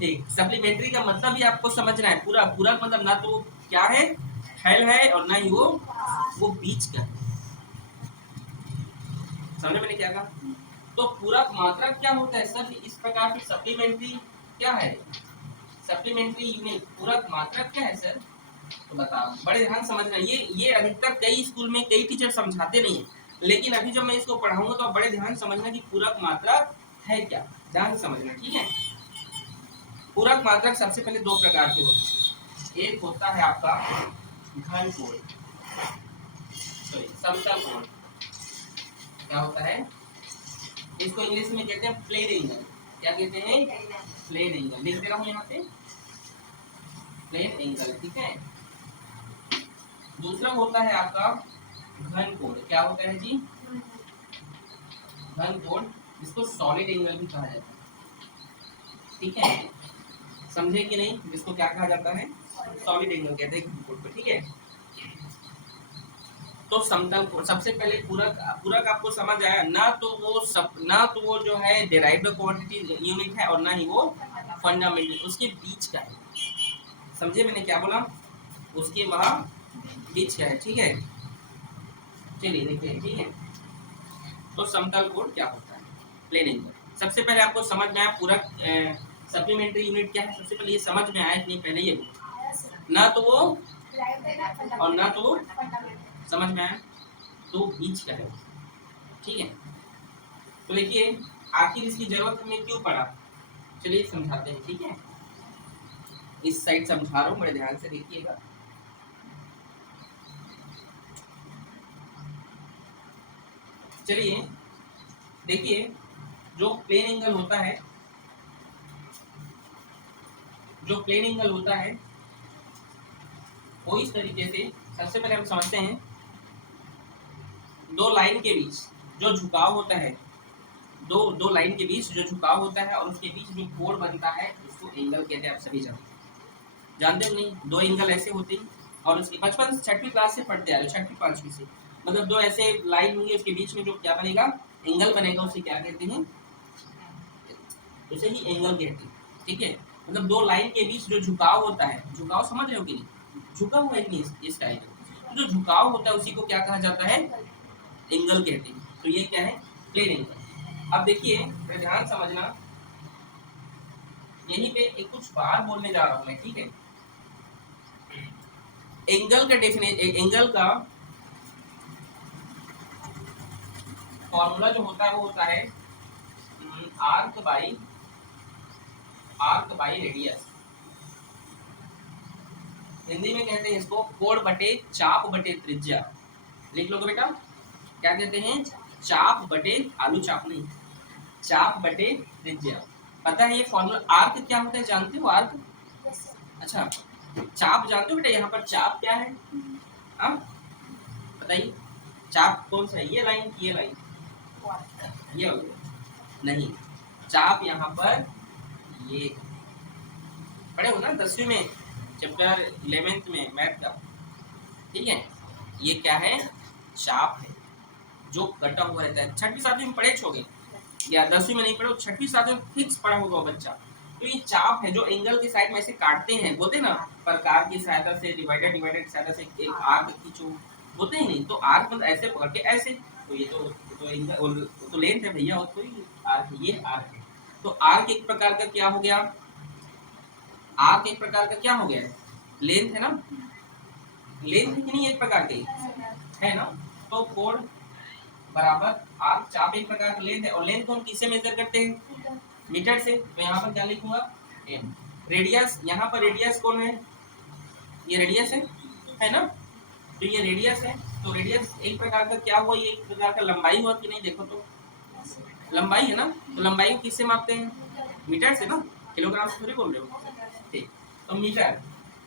ठीक, सप्लीमेंट्री का मतलब ही आपको समझना है, पूरा पूरा मतलब ना तो क्या है, फेल है, और ना ही वो बीच का है, समझे मैंने क्या कहा? तो पूरक मात्रक क्या होता है सर, इस प्रकार की सप्लीमेंट्री क्या है, सप्लीमेंट्री यूनिट पूरक मात्रक क्या है सर? तो बताओ, बड़े ध्यान समझना। ये अधिकतर कई स्कूल में कई टीचर समझाते नहीं है, लेकिन अभी जब मैं इसको पढ़ाऊंगा तो आप बड़े ध्यान समझना कि पूरक मात्रक है क्या, ध्यान से समझना, ठीक है। पूरक मात्रक सबसे पहले दो प्रकार के होते हैं। एक होता है आपका घन कोण, सॉरी समतल कोण। क्या होता है? इसको इंग्लिश में कहते हैं प्लेन एंगल। क्या कहते हैं? Plane angle. लिख दे रहा हूँ यहाँ पे, प्लेन एंगल, ठीक है। दूसरा होता है आपका घन कोण। क्या होता है जी? घन कोण, इसको सॉलिड एंगल भी कहा जाता है, ठीक है। समझे कि नहीं? इसको क्या कहा जाता है? सॉलिड एंगल कहते हैं घन कोण को, ठीक है। तो समतल कोण, सबसे पहले पूरक आपको समझ आया ना? तो वो जो है डिराइव्ड क्वांटिटी यूनिट है और ना ही वो फंडामेंटल, उसके बीच का है। समझे मैंने क्या बोला? उसके वहां बीच का है, ठीक है। चलिए देखिए, ठीक है। तो समतल कोण क्या होता है? Plane angle. सबसे पहले आपको समझ में आया पूरक सप्लीमेंट्री यूनिट क्या है? सबसे पहले ये समझ में आया कि नहीं? पहले ये ना तो वो और ना तो समझ में आया, तो बीच का है, ठीक है। तो देखिए आखिर इसकी जरूरत हमें क्यों पड़ा, चलिए समझाते हैं, ठीक है। इस साइड समझा रहा हूँ, बड़े ध्यान से देखिएगा। चलिए देखिए, जो प्लेन एंगल होता है, वो इस तरीके से, सबसे पहले हम समझते हैं दो लाइन के बीच जो झुकाव होता है, दो लाइन के बीच जो झुकाव होता है और उसके बीच जो कोण बनता है उसको एंगल कहते हैं। आप सभी जानते हो नहीं? दो एंगल ऐसे होते हैं और उसके बचपन छठी क्लास से पढ़ते आ रहे हो, छठी पांचवी से। मतलब दो ऐसे लाइन होंगे, उसके बीच में जो क्या बनेगा, एंगल बनेगा, उसे क्या कहते हैं? उसे ही एंगल कहते हैं, ठीक है। मतलब दो लाइन के बीच जो झुकाव होता है, झुकाव समझ रहे हो कि नहीं? झुका हुआ है कि नहीं इस टाइप का, जो झुकाव होता है उसी को क्या कहा जाता है? एंगल कहते हैं। तो ये क्या है? Plane angle. अब देखिए ध्यान समझना, यहीं पे एक कुछ बार बोलने जा रहा हूं मैं, ठीक है। एंगल का फॉर्मूला जो होता है वो होता है आर्क बाई रेडियस। हिंदी में कहते हैं इसको कोण बटे चाप बटे त्रिज्या। लिख लो बेटा, क्या कहते हैं? चाप बटे, आलू चाप नहीं, चाप बटे त्रिज्या। पता है ये फॉर्मूला? आर्क क्या होता है जानते हो? आर्क, अच्छा। चाप जानते हो बेटा? यहाँ पर चाप क्या है? हाँ बताइए, चाप कौन सा है? ये लाइन की ये लाइन, ये नहीं, चाप यहाँ पर ये पढ़े हो ना 10वीं में, चैप्टर 11th में मैथ का, ठीक है। ये क्या है? चाप है जो कटा हुआ रहता है। छठी सातवीं में पढ़े छोगे या 10वीं में नहीं पढ़े, छठी सातवीं में फिक्स पढ़ा होगा बच्चा। तो ये चाप है जो एंगल की साइड में ऐसे काटते हैं, बोलते हैं ना, प्रकार की सहायता से, डिवाइडर की सहायता से एक आर्क खींचो, बोलते ही नहीं। तो आर्क मतलब ऐसे पकड़ के ऐसे, तो ये तो एंगल तो लेंथ है भैया, और कोई आर्क, ये आर्क है। तो आर्क एक प्रकार का क्या हो गया? आर्क एक प्रकार का क्या हो गया है? लेंथ है ना? लेंथ है कि नहीं? एक प्रकार की है ना? तो कोण बराबर आर्क, चाप एक प्रकार का लेंथ है। और लेंथ को हम किससे मेजर करते हैं? मीटर से। तो यहाँ पर क्या लिखूंगा? एम। रेडियस, यहाँ पर रेडियस कौन है? ये रेडियस है ना? तो ये रेडियस है। तो रेडियस एक प्रकार का क्या हुआ? ये एक प्रकार का लंबाई हुआ कि नहीं? देखो तो लंबाई है ना? तो लंबाई को किससे मापते हैं? मीटर से ना, किलोग्राम से थोड़ी बोल रहे हो, ठीक। तो मीटर।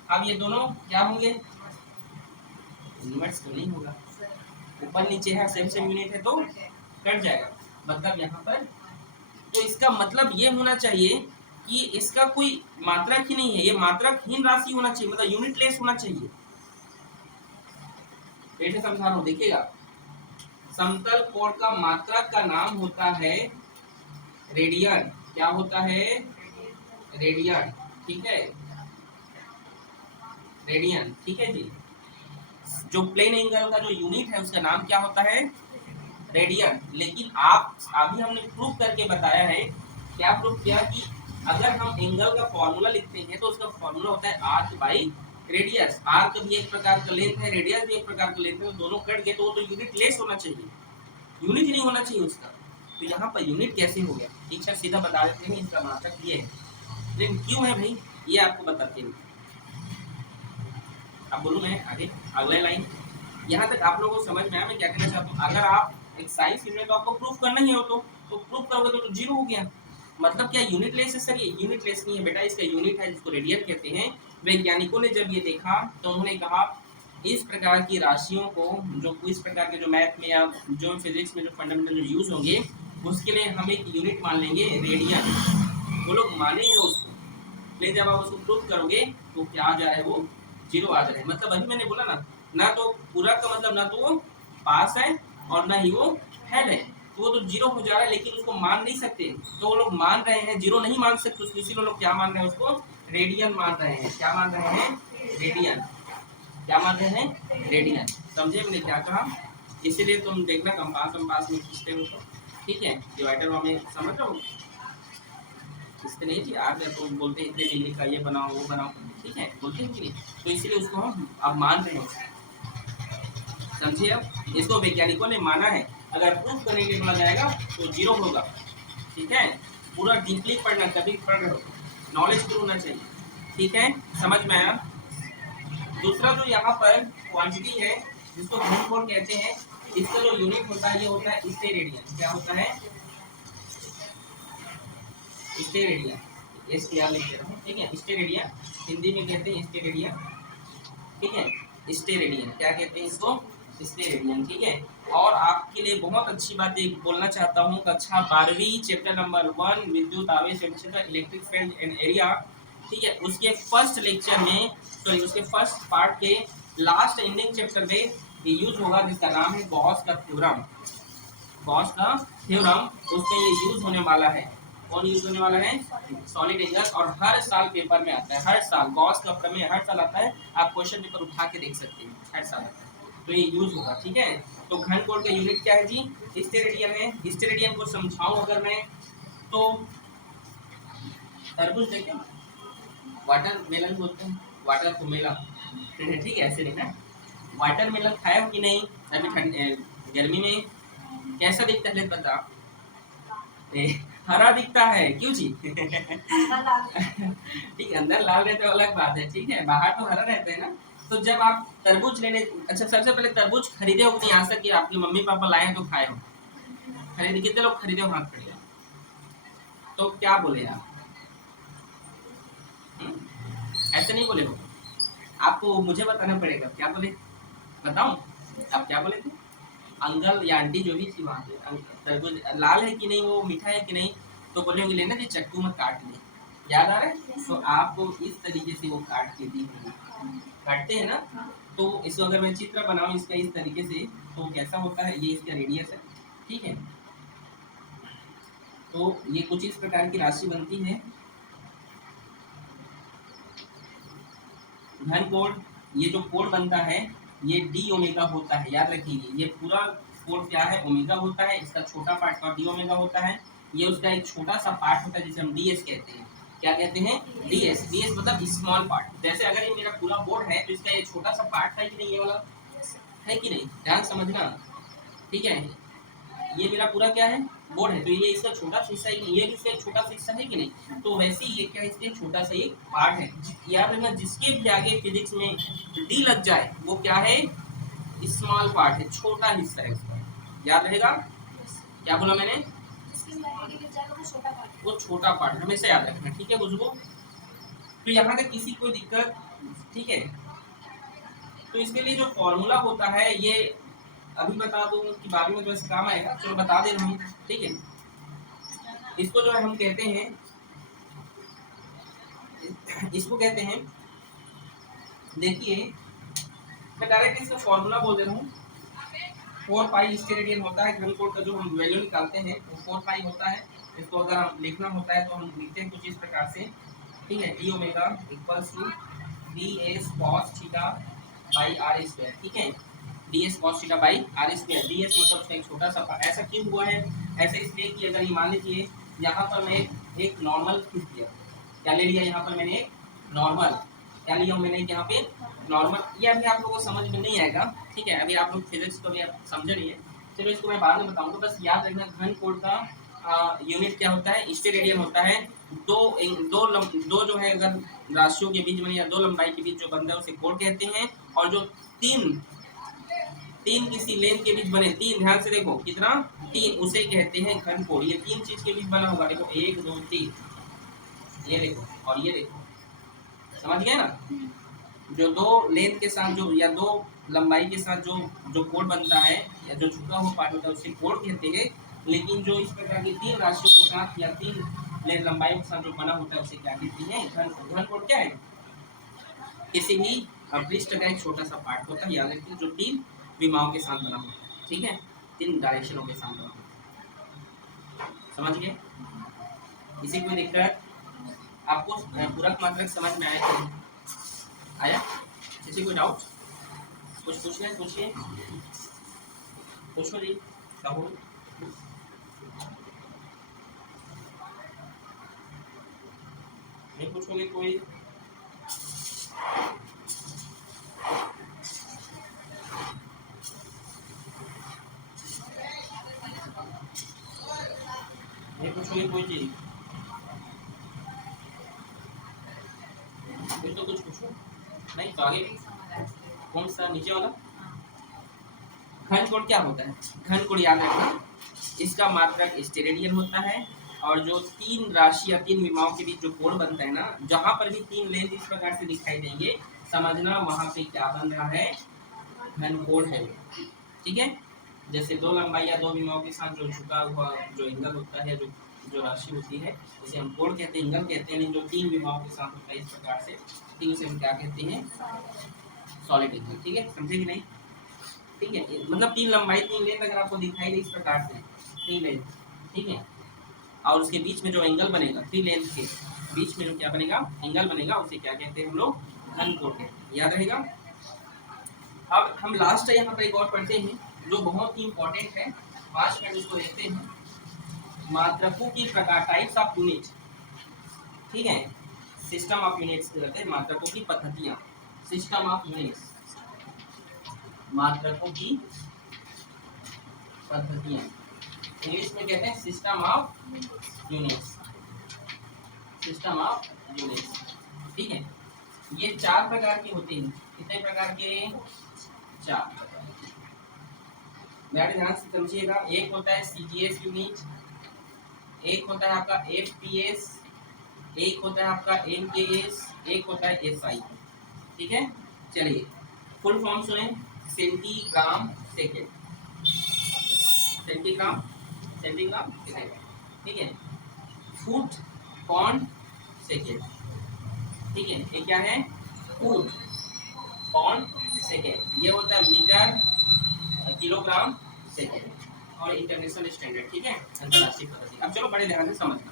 अब ये दोनों क्या होंगे? इनवर्स तो नहीं होगा, ऊपर नीचे है, सेम यूनिट है तो कट जाएगा। मतलब यहाँ पर, तो इसका मतलब ये होना चाहिए कि इसका कोई मात्रक ही नहीं है, ये मात्रकहीन राशि होना चाहिए, मतलब यूनिटलेस होना चाहिए। फिर से समझा रहा हूँ, देखिएगा। समतल कोण का मात्रक का नाम होता है रेडियन। क्या होता है? रेडियन, ठीक है, रेडियन, ठीक है जी। जो प्लेन एंगल का जो यूनिट है उसका नाम क्या होता है? रेडियन। लेकिन आप अभी हमने प्रूफ करके बताया है, क्या प्रूफ किया? कि अगर हम एंगल का फॉर्मूला लिखते हैं तो उसका फॉर्मूला होता है आर्क बाई रेडियस। आर्क भी एक प्रकार का लेंथ है, रेडियस भी एक प्रकार का लेंथ है, तो दोनों कट गए तो वो तो यूनिट लेस होना चाहिए, यूनिट नहीं होना चाहिए उसका। तो यहाँ पर यूनिट कैसे हो गया, ठीक है सीधा बता देते हैं, इसका नाटक ये है। लेकिन क्यों है भाई, ये आपको बताते हैं। अब बोलूँ मैं आगे अगला लाइन, यहाँ तक आप लोगों को समझ में आया मैं क्या कहना चाहता हूँ। अगर आप एक साइंस यूनिट तो आपको प्रूफ करना ही हो, तो प्रूफ करोगे तो जीरो हो गया। मतलब क्या यूनिट लेस है सर, ये यूनिट लेस नहीं है बेटा, इसका यूनिट है जिसको रेडियन कहते हैं। वैज्ञानिकों ने जब ये देखा तो उन्होंने कहा इस प्रकार की राशियों को, जो इस प्रकार के जो मैथ में या जो फिजिक्स में जो फंडामेंटल जो यूज होंगे, उसके लिए हम एक यूनिट मान लेंगे रेडियन। वो लोग मानेंगे उसको, लेकिन जब आप उसको प्रूफ करोगे तो क्या आ जाए, वो जीरो आ जाए। मतलब अभी मैंने बोला ना तो पूरा का मतलब ना तो वो पास है और ना ही वो हेड है, तो वो तो जीरो हो जा रहा है, लेकिन उसको मान नहीं सकते। तो वो लोग मान रहे हैं, जीरो नहीं मान सकते उसको, इसीलिए लोग क्या मान रहे हैं उसको, रेडियन मान रहे हैं। क्या मान रहे हैं, रेडियन। क्या मान रहे हैं, रेडियन। समझे मैंने क्या कहा। इसीलिए तुम देखना कंपास कंपास में खींचते हो तो ठीक है, डिवाइडर में समझ रहे हो, इससे नहीं थी आप तो बोलते हैं इतने डिग्री का ये बनाओ वो बनाओ, ठीक है बोलते हैं कि नहीं, तो इसीलिए उसको हम अब मान रहे हैं। समझिए, अब इसको वैज्ञानिकों ने माना है, अगर प्रूफ करने के लिए बोला जाएगा तो जीरो होगा। ठीक है, पूरा डीपली पढ़ना, कभी पढ़ रहे हो नॉलेज तो होना चाहिए। ठीक है, समझ में आया। दूसरा जो यहाँ पर क्वांटिटी है जिसको घनकोण कहते हैं, इसका जो यूनिट होता है ये होता है स्टेरेडियन। क्या होता है, स्टेरेडियन, एस टी आर लिख दे रहा हूँ, ठीक है। स्टेरेडियन हिंदी में कहते हैं स्टेरेडियन, ठीक है। स्टेरेडियन क्या कहते हैं इसको, स्टेरेडियन, ठीक है। और आपके लिए बहुत अच्छी बात एक बोलना चाहता हूँ, कक्षा 12वीं चैप्टर नंबर 1 विद्युत आवेश क्षेत्र इलेक्ट्रिक फील्ड एंड एरिया, ठीक है, उसके फर्स्ट लेक्चर में, सॉरी उसके फर्स्ट पार्ट के लास्ट एंडिंग चैप्टर में ये यूज होगा, जिसका नाम है गॉस का थ्योरम। गॉस का थ्योरम, उसमें ये यूज होने वाला है। कौन यूज होने वाला है, सॉलिड एंगल। और हर साल पेपर में आता है, हर साल गॉस का प्रमेय हर साल आता है, आप क्वेश्चन पेपर उठा के देख सकते हैं, हर साल आता है, तो ये यूज होगा। ठीक है, तो घनकोण का यूनिट क्या है जी, स्टेरेडियन है। स्टेरेडियन को समझाऊं अगर मैं तो, तरबूज देखें, वाटर मेलन बोलते हैं, वाटर को मेला, ठीक है ऐसे नहीं है। वाटर मेलन खाया हो कि नहीं अभी ठंड गर्मी में, कैसा दिखता है बता, हरा दिखता है, क्यों जी ठीक है, अंदर लाल रहता है अलग बात है, ठीक है, बाहर तो हरा रहता है ना। तो जब आप तरबूज लेने, अच्छा सबसे पहले तरबूज खरीदे हो कि यहाँ से कि आपके मम्मी पापा लाए हैं तो खाए हो, खरीदे, कितने लोग खरीदे हो हाथ खड़े, तो क्या बोले आप, ऐसे नहीं बोले हो, आपको मुझे बताना पड़ेगा, क्या बोले बताऊं, आप क्या बोले थे, अंकल या आंटी जो भी थी वहाँ पे, तरबूज लाल है कि नहीं, वो मीठा है कि नहीं, तो बोले होंगे लेना जी चक्कू में काट ले, याद आ रहा है। तो आपको इस तरीके से वो काट के दी होगी, काटते हैं ना। तो इसको अगर मैं चित्र बनाऊं इसका इस तरीके से, तो कैसा होता है, ये इसका रेडियस है, ठीक है। तो ये कुछ इस प्रकार की राशि बनती है। घन कोण, ये जो कोण बनता है ये डी ओमेगा होता है, याद रखिए, ये पूरा कोण क्या है, ओमेगा होता है, इसका छोटा पार्ट और डी ओमेगा होता है। ये उसका एक छोटा सा पार्ट होता है जिसे हम डी एस कहते हैं। क्या कहते हैं, डी एस। डी एस मतलब स्मॉल पार्ट। जैसे अगर ये मेरा पूरा बोर्ड है तो इसका ये छोटा सा पार्ट है कि नहीं, ये वाला है कि नहीं, ध्यान समझना, ठीक है। ये मेरा पूरा क्या है, बोर्ड है, तो ये इसका छोटा सा हिस्सा है, ये भी इसका एक छोटा सा हिस्सा है कि नहीं, तो वैसे ही ये क्या है, इसका एक छोटा सा एक पार्ट है। याद रखना, जिसके भी आगे फिजिक्स में डी लग जाए वो क्या है, स्मॉल पार्ट है, छोटा हिस्सा है उसका, याद रहेगा। क्या बोला मैंने, वो छोटा पार्ट हमेशा याद रखना, ठीक है बुजुर्गों। तो यहाँ तक किसी कोई दिक्कत, ठीक है। तो इसके लिए जो फॉर्मूला होता है ये अभी बता दूं कि बाद में जो काम आएगा, चलो बता दे रहा हूँ, ठीक है। इसको जो है हम कहते हैं, इसको कहते हैं, देखिए मैं डायरेक्ट इसका फॉर्मूला बोल दे रहा हूँ। 4 पाई स्टेरेडियन होता है, घन कोण का जो हम वैल्यू निकालते हैं वो 4 पाई होता है। इसको अगर हम लिखना होता है तो हम लिखते हैं कुछ इस प्रकार से, ठीक है, D omega equals to D S cos theta by R square, ठीक है, D S cos theta by R square. D S मतलब उसका एक छोटा सा, ऐसा क्यों हुआ है, ऐसा इसलिए कि अगर ये मान लीजिए यहाँ पर मैं एक नॉर्मल खींच दिया। क्या ले लिया यहाँ पर मैंने? एक नॉर्मल। क्या लिया हूँ मैंने यहाँ पे? नॉर्मल। ये अभी आप लोगों को समझ में नहीं आएगा, ठीक है, अभी आप लोग फिजिक्स को भी आप समझे नहीं है, चलो इसको मैं बाद में बताऊंगा। बस याद रखना घन कोण का यूनिट क्या होता है? स्टेरेडियन होता है। दो जो है अगर राशियों के बीच में या दो लंबाई के बीच जो बनता है उसे कोण कहते हैं। और जो तीन तीन किसी लेंथ के बीच बने, तीन, ध्यान से देखो कितना, तीन, उसे कहते हैं घन कोण। ये तीन चीज के बीच बना होगा, देखो 1 2 3, ये देखो और ये देखो, समझ गए ना? जो दो लेंथ के साथ जो या दो लंबाई के साथ जो जो कोण बनता है या जो झुका हुआ पार्ट होता है उसे कोण कहते हैं। लेकिन जो इस प्रकार की तीन राशियों के साथ या तीन लेंथ लंबाई के साथ जो बना होता है उसे क्या कहते हैं? घन कोण। घन कोण क्या है? किसी भी पृष्ठ का एक छोटा सा पार्ट होता है, याद रखिए, जो तीन विमाओं के साथ बना होता है, ठीक है, तीन डायरेक्शनों के साथ बना होता है। समझ गए? इसी कोई दिक्कत? आपको पूरक मात्रक समझ में आया कि आया? किसी कोई डाउट? कुछ पूछना है पूछिए, पूछो जी, राहुल। नहीं पूछोगे कोई? नहीं पूछोगे कोई चीज? फिर तो कुछ पूछो। नहीं तो आगे कौन सा नीचे वाला? घन कोण क्या होता है? घन कोण याद रखना, इसका मात्रक स्टेरेडियन होता है। और जो तीन राशि या तीन विमाओं के बीच जो कोण बनता है ना, जहां पर भी तीन लेंथ इस प्रकार से दिखाई देंगे, समझना वहां पे क्या बन रहा है? घन कोण है, ठीक है। जैसे दो लंबाई या दो विमाओं के साथ जो झुका हुआ जो एंगल होता है, जो जो राशि होती है, उसे हम कोण कहते हैं, एंगल कहते हैं। लेकिन जो तीन विमाओं के साथ होता है इस प्रकार से, ठीक, उसे हम क्या कहते हैं? सॉलिड एंगल, ठीक है, समझे कि नहीं? ठीक है, मतलब तीन लंबाई तीन लेंथ अगर आपको दिखाई दे इस प्रकार से, तीन लेंथ, ठीक है, और उसके बीच में जो एंगल बनेगा, थ्री लेंथ के बीच में जो क्या बनेगा? एंगल बनेगा, उसे क्या कहते हैं हम लोग? घन कोण कहते हैं। याद रहेगा? अब हम लास्ट यहाँ पर एक और पढ़ते हैं जो बहुत ही इंपॉर्टेंट है, 5 मिनट उसको देखते हैं। मात्रकों की प्रकार, टाइप्स ऑफ यूनिट, ठीक है, सिस्टम ऑफ यूनिट्स कहते हैं, मात्रकों की पद्धतियां, सिस्टम ऑफ यूनिट्स, मात्रकों की पद्धतियां, इंग्लिश में कहते हैं system of units, system of units, ठीक है। ये 4 प्रकार की होती हैं। कितने प्रकार के? 4 प्रकार। मेरे ध्यान से समझिएगा। एक होता है सीजीएस यूनिट, एक होता है आपका एफपीएस, एक होता है आपका एमकेएस, एक होता है एसआई, ठीक है। चलिए फुल फॉर्म सुने। Centigram second, centigram, centigram second, ठीक है। फुट पॉन्ड सेकेंड, ठीक है, ये क्या है? Foot pond second. ये होता है मीटर किलोग्राम सेकेंड, और इंटरनेशनल स्टैंडर्ड, ठीक है, अंतर्राष्ट्रीय पद्धति। अब चलो बड़े ध्यान से समझना।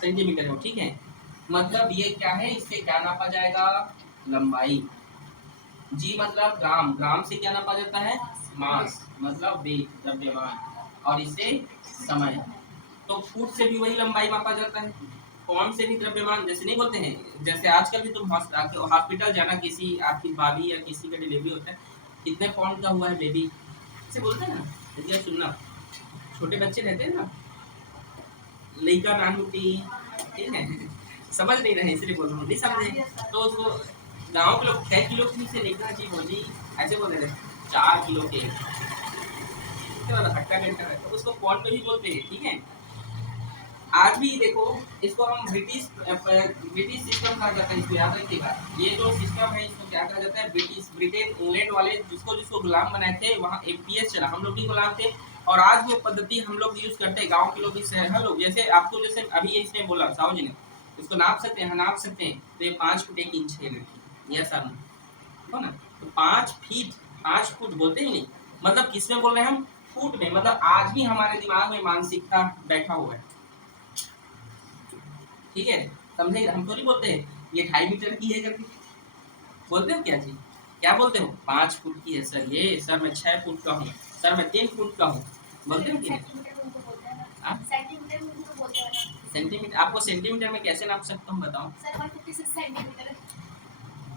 सेंटीमीटर हो, ठीक है, मतलब ये क्या है? इससे क्या नापा जाएगा? लंबाई। जी मतलब ग्राम, ग्राम से क्या नापा जाता है? मास, मतलब वेग, द्रव्यमान। और इससे समय। तो फुट से भी वही लंबाई मापा जाता है, पौंड से भी द्रव्यमान। जैसे नहीं बोलते हैं, जैसे आजकल भी तुम हॉस्पिटल जाना, किसी आपकी भाभी या किसी का डिलीवरी होता है, कितने पौंड का हुआ है बेबी, ऐसे बोलते हैं ना। इसलिए सुनना, छोटे बच्चे रहते हैं ना, लड़का नानुटी, ठीक है, समझ नहीं रहे इसलिए बोल रहा हूँ, नहीं समझे तो उसको गाँव के लोग 6 किलो की से लिखना चाहिए भोजी, ऐसे बोल रहे 4 किलो के, हट्टा कट्टा है, तो उसको पौंड में भी बोलते हैं, ठीक है। आज भी देखो, इसको हम ब्रिटिश सिस्टम कहा जाता है, इसको याद रखिएगा। ये जो सिस्टम है इसको क्या कहा जाता है? ब्रिटिश, ब्रिटेन, इंग्लैंड वाले जिसको जिसको गुलाम बनाए थे, वहाँ एमपीएस चला, हम लोग भी गुलाम थे। और आज वो पद्धति हम लोग यूज करते हैं, गांव के लोग, शहर लोग। जैसे आपको, जैसे अभी इसने बोला साहू जी ने, इसको नाप सकते हैं, नाप सकते हैं, तो ये 5 फुट 1 इंच है लड़की, या सर हो ना, तो 5 फीट 5 फुट बोलते ही नहीं, मतलब किस में बोल रहे हैं हम? फुट में। मतलब आज भी हमारे दिमाग में मानसिकता बैठा हुआ है, ठीक है, समझे? हम तो नहीं बोलते हैं ये 2.5 मीटर की है करके, बोलते हो क्या जी? क्या बोलते हो? 5 फुट की है सर ये, सर मैं 6 फुट का हूँ, सर मैं 3 फुट का हूँ, बोलते हो कि नहीं? सेंटीमीटर उनको बोलते हैं ना, हाँ? सेंटीमीटर में उनको बोलते हैं ना। सेंटीमीटर, आपको सेंटीमीटर में कैसे नाप सकता हूँ बताओ? Sir 156 centimetre.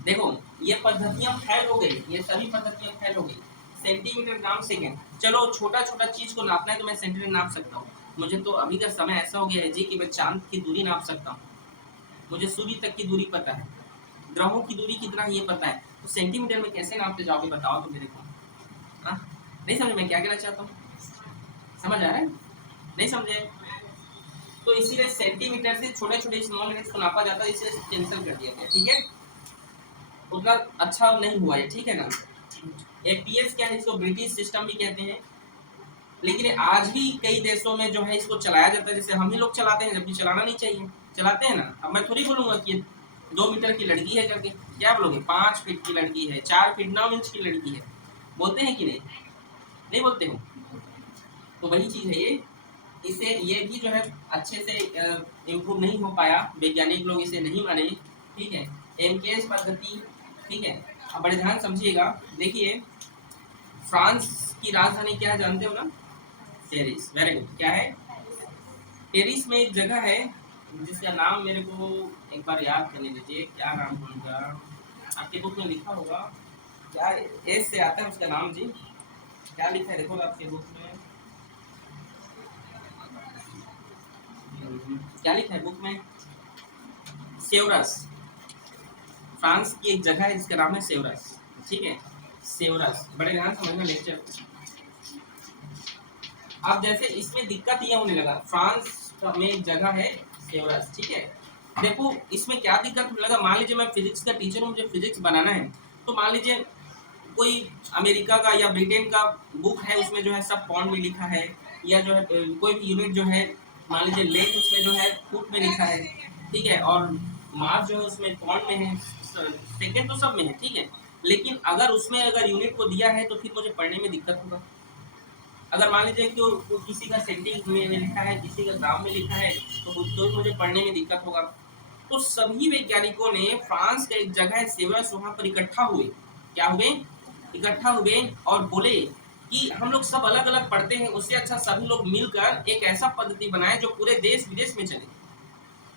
देखो ये पद्धतियां फैल हो गई, ये सभी पद्धतियां फैल हो गई। सेंटीमीटर, ग्राम, सेकंड, चलो छोटा छोटा चीज को नापना है तो मैं सेंटीमीटर नाप सकता हूँ। मुझे तो अभी का समय ऐसा हो गया है जी कि मैं चांद की दूरी नाप सकता हूँ, मुझे सूर्य तक की दूरी पता है, ग्रहों की दूरी कितना है ये पता है, तो सेंटीमीटर में कैसे नापते जाओगे बताओ तो मेरे को। हाँ? नहीं समझ मैं क्या कहना चाहता हूँ? समझ आ रहा है? नहीं समझे? तो इसीलिए सेंटीमीटर से छोटे छोटे स्मॉल यूनिट्स को नापा जाता है, इसे कैंसिल कर दिया गया, ठीक है? उतना अच्छा नहीं हुआ है, ठीक है ना? एपीएस क्या है, इसको ब्रिटिश सिस्टम भी कहते हैं, लेकिन आज भी कई देशों में जो है इसको चलाया जाता है, जैसे हम ही लोग चलाते हैं, जबकि चलाना नहीं चाहिए, चलाते हैं ना। अब मैं थोड़ी बोलूंगा कि 2 मीटर की लड़की है करके, क्या बोलोगे? 5 फीट की लड़की है, 4 फीट 9 इंच की लड़की है, बोलते हैं कि नहीं? नहीं बोलते हो? तो वही चीज है ये, इसे ये भी जो है अच्छे से इम्प्रूव नहीं हो पाया, वैज्ञानिक लोग इसे नहीं माने, ठीक है? एमकेएस पद्धति, ठीक है? अब बड़े ध्यान समझिएगा, देखिए फ्रांस की राजधानी क्या है जानते हो ना? Paris, very good. क्या है? पेरिस में एक जगह है जिसका नाम मेरे को एक बार याद करने दीजिए, क्या नाम है उनका? आपके बुक में लिखा होगा, क्या एस से आता है उसका नाम जी, क्या लिखा है देखो आपके बुक में, क्या लिखा है बुक में? सेवरस। फ्रांस की एक जगह है जिसका नाम है सेवरस, ठीक है? सेवरस, बड़े ध्यान समझना लेक्चर। अब जैसे इसमें दिक्कत ये होने लगा, फ्रांस में एक जगह है सेवरस, ठीक है? देखो इसमें क्या दिक्कत होने लगा, मान लीजिए मैं फिजिक्स का टीचर हूँ, मुझे फिजिक्स बनाना है, तो मान लीजिए कोई अमेरिका का या ब्रिटेन का बुक है, उसमें जो है सब पॉन्ड में लिखा है, या जो है कोई भी यूनिट जो है, मान लीजिए लेंथ उसमें जो है फुट में लिखा है, ठीक है? और मास जो है उसमें पॉन्ड में है, सेकेंड तो सब में है, ठीक है? लेकिन अगर उसमें अगर यूनिट को दिया है तो फिर मुझे पढ़ने में दिक्कत होगा। अगर मान लीजिए कि वो किसी का सेंटीमीटर में लिखा है, किसी का ग्राम में लिखा है, तो मुझे पढ़ने में दिक्कत होगा। तो सभी वैज्ञानिकों ने फ्रांस का एक जगह है सेवरस, वहां पर इकट्ठा हुए, क्या हुए? इकट्ठा हुए और बोले कि हम लोग सब अलग अलग पढ़ते हैं, उससे अच्छा सभी लोग मिलकर एक ऐसा पद्धति बनाए जो पूरे देश विदेश में चले।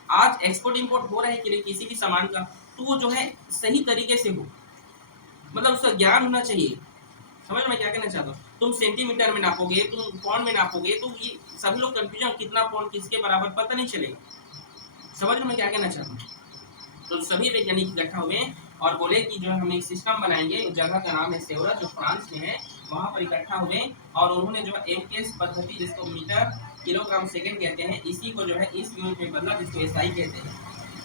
आज एक्सपोर्ट इंपोर्ट हो रहा है कि नहीं किसी भी सामान का, तो वो जो है सही तरीके से हो, मतलब उसका ज्ञान होना चाहिए। समझ में क्या कहना चाहता हूँ? तुम सेंटीमीटर में नापोगे, तुम पौंड में नापोगे, तो ये सभी लोग कंफ्यूजन, कितना पौंड किसके बराबर पता नहीं चलेगा। समझ में क्या कहना चाहता हूँ? तो सभी वैज्ञानिक इकट्ठा हुए और बोले कि जो हम एक सिस्टम बनाएंगे, उस जगह का नाम है सेवरस, जो फ्रांस में है, वहां पर इकट्ठा हुए और उन्होंने जो एमकेएस पद्धति, जिसको मीटर किलोग्राम सेकंड कहते हैं, इसी को जो है इस यूनिट में बदला, जिसको एसआई कहते हैं,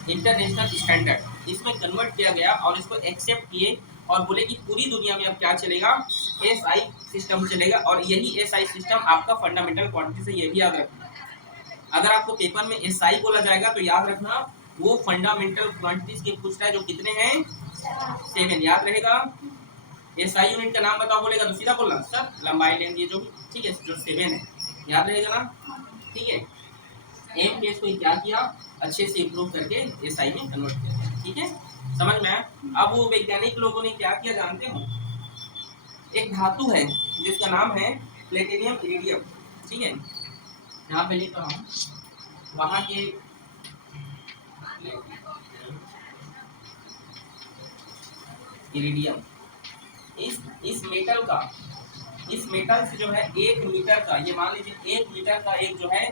इंटरनेशनल स्टैंडर्ड, इसमें कन्वर्ट किया गया और इसको एक्सेप्ट किए और बोले कि पूरी दुनिया में अब क्या चलेगा? एसआई सिस्टम चलेगा। और यही एसआई सिस्टम आपका फंडामेंटल क्वांटिटी से, ये भी याद रखना, अगर आपको पेपर में एसआई बोला जाएगा तो याद रखना वो फंडामेंटल क्वांटिटीज के पूछ रहा है, जो कितने हैं? 7, याद रहेगा। एसआई यूनिट का नाम बताओ, बोलेगा तो सीधा बोलना सर लंबाई लेंथ ये जो भी, ठीक है, जो 7 है, याद रहेगा ना? ठीक है, एम केस को क्या किया, अच्छे से इम्प्रूव करके एसआई में कन्वर्ट किया, ठीक है? समझ में आया? अब वो वैज्ञानिक लोगों ने क्या किया जानते हो? एक धातु है जिसका नाम है प्लेटिनियम इरिडियम, ठीक है? यहाँ पे लिख रहा हूँ, वहाँ के इरिडियम, इस मेटल का, इस मेटल से जो है 1 मीटर का, ये मान लीजिए 1 मीटर का एक जो है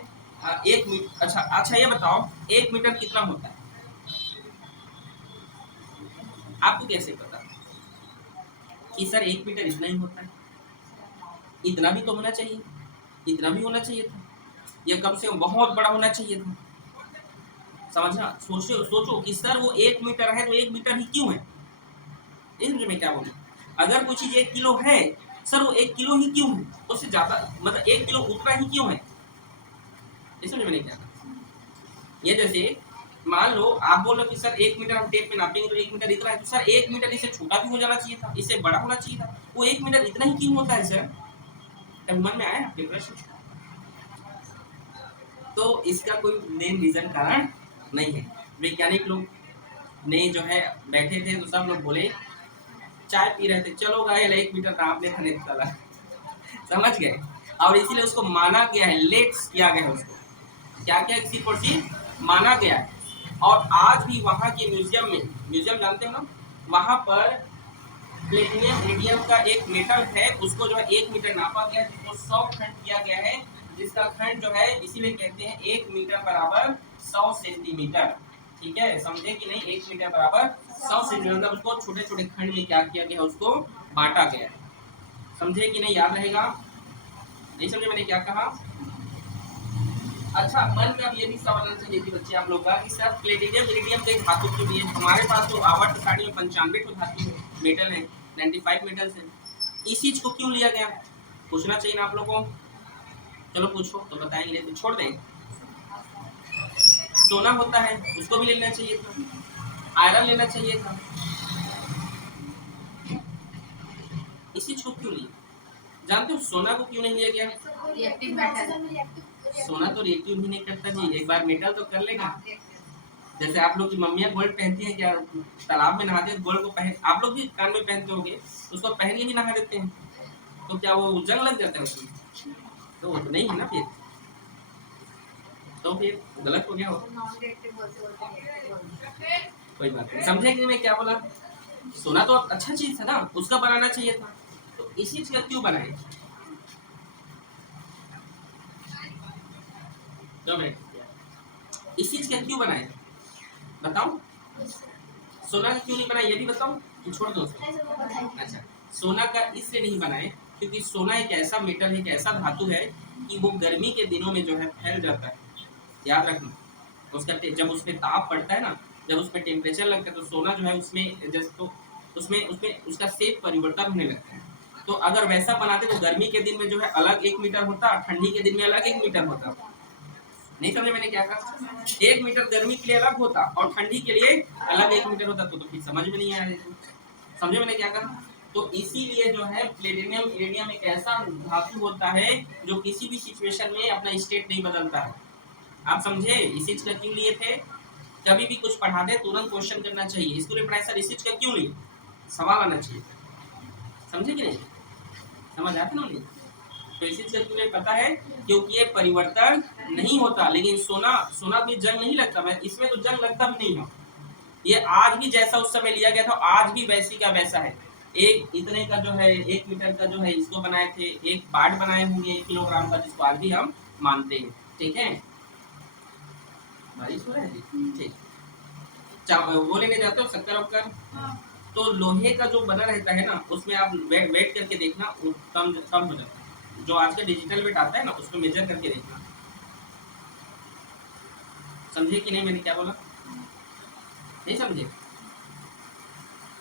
1 मीटर, अच्छा ये बताओ 1 मीटर कितना होता है? आपको कैसे पता कि सर 1 मीटर इतना ही होता है? इतना भी तो होना चाहिए, इतना भी होना चाहिए था, या कम से कम बहुत बड़ा होना चाहिए था। समझना, सोचो सोचो कि सर वो 1 मीटर है तो 1 मीटर ही क्यों है? समझ में क्या बोलूं? अगर कोई चीज 1 किलो है, सर वो 1 किलो ही क्यों है? उससे ज्यादा, मतलब 1 किलो उतना ही क्यों है? समझ में नहीं क्या? ये जैसे मान लो आप बोल रहे हो कि सर 1 मीटर हम टेप में नापेंगे तो 1 मीटर इतना है, तो सर 1 मीटर इससे छोटा भी हो जाना चाहिए था, इससे बड़ा होना चाहिए था, वो 1 मीटर इतना ही क्यों होता है सर? कभी मन में आया आपके प्रश्न? तो इसका कोई मेन रीजन कारण नहीं है। वैज्ञानिक लोग ने जो है बैठे थे तो सब लोग बोले चाय पी रहे थे, चलो गए 1 मीटर नाप ले खरीद चला, समझ गए। और इसीलिए उसको माना गया है, लेट्स किया गया है उसको, क्या क्या किसी प्रोसीड माना गया है। और आज भी वहाँ के म्यूजियम में, म्यूजियम जानते हो ना, वहाँ पर प्लेटिनियम इरिडियम का एक मेटल है, उसको जो है 1 मीटर नापा गया, जिसको 100 खंड किया गया है, जिसका खंड जो है इसीलिए कहते हैं 1 मीटर बराबर 100 सेंटीमीटर। ठीक है, समझे कि नहीं, 1 मीटर बराबर 100 सेंटीमीटर, मतलब उसको छोटे छोटे खंड में क्या किया गया, उसको बांटा गया है। समझे कि नहीं, याद रहेगा, नहीं समझे मैंने क्या कहा। अच्छा, मन में अब ये भी सवाल चाहिए थी बच्चे आप लोग का कि सर प्लेटिनियम इरिडियम के धातु क्यों दिए, हमारे पास तो आवर्त सारणी में 95 तो धातु है, मेटल है, 95 मेटल्स है, इस चीज को क्यों लिया गया, पूछना चाहिए ना आप लोगों को। चलो पूछो तो बताएंगे, तो छोड़ दें। सोना होता है, उसको भी लेना चाहिए था, आयरन लेना चाहिए था, इस चीज को क्यों लिया, जानते हो सोना को क्यों नहीं लिया गया। रिएक्टिव मेटल, सोना तो रिएक्टिव भी नहीं करता जी, एक बार मेटल तो कर लेगा। जैसे आप लोग की मम्मियाँ गोल्ड पहनती हैं, क्या तालाब में नहाते हैं गोल्ड को पहन, आप लोग भी कान में पहनते होंगे, उसको पहन के ही नहा देते हैं, तो क्या वो जंग लग जाता है उसमें, तो वो तो नहीं है ना फिर, तो फिर गलत हो गया हो। नॉन रिएक्टिव बोलते बोलते कोई बात नहीं, समझे कि नहीं मैं क्या बोला। सोना तो अच्छा चीज था ना, उसका बनाना चाहिए था, तो इस चीज का क्यों बनाए, इस चीज का क्यों बनाए बताओ, सोना का क्यों नहीं बनाए ये भी बताओ, कि छोड़ दो उसको? नहीं सर, वो बताइए। अच्छा, सोना का इसलिए नहीं बनाए क्योंकि सोना एक ऐसा मेटल है, एक ऐसा धातु है कि वो गर्मी के दिनों में जो है फैल जाता है, याद रखना। उसका जब उसमें ताप पड़ता है ना, जब उसमें टेम्परेचर लगता है, तो सोना जो है उसमें जस्ट तो उसमें उसमें उसका शेप परिवर्तन होने लगता है। तो अगर वैसा बनाते तो गर्मी के दिन में जो है अलग 1 मीटर होता, ठंडी के दिन में अलग 1 मीटर होता। नहीं समझे मैंने क्या कहा, 1 मीटर गर्मी के लिए अलग होता और ठंडी के लिए अलग 1 मीटर होता, तो फिर समझ में नहीं आया। समझे मैंने क्या कहा। तो इसीलिए जो है प्लेटिनियम इरिडियम एक ऐसा धातु होता है जो किसी भी सिचुएशन में अपना स्टेट नहीं बदलता है। आप समझे इस चीज का क्यों लिए थे, कभी भी कुछ पढ़ाते तुरंत क्वेश्चन करना चाहिए, स्कूल में पढ़ाई सर इस चीज का क्यों लिए, सवाल आना चाहिए, समझे कि नहीं, समझ आते ना नहीं। तो इसी चीज का पता है क्योंकि ये परिवर्तन नहीं होता, लेकिन सोना सोना भी जंग नहीं लगता, मैं इसमें तो जंग लगता भी नहीं है। ये आज भी जैसा उस समय लिया गया था आज भी वैसी का वैसा है। एक इतने का जो है 1 मीटर का जो है इसको बनाए थे, एक पार्ट बनाए होंगे 1 किलोग्राम का, जिसको आज भी हम मानते हैं। ठीक है, बारिश हो रहा है जी, ठीक। वो लेने जाते हो शक्कर वक्कर, तो लोहे का जो बना रहता है ना उसमें आप वेट करके देखना, वो कम कम हो जाता है। जो आज का डिजिटल वेट आता है ना उसको मेजर करके देखना। समझे कि नहीं मैंने क्या बोला, नहीं समझे,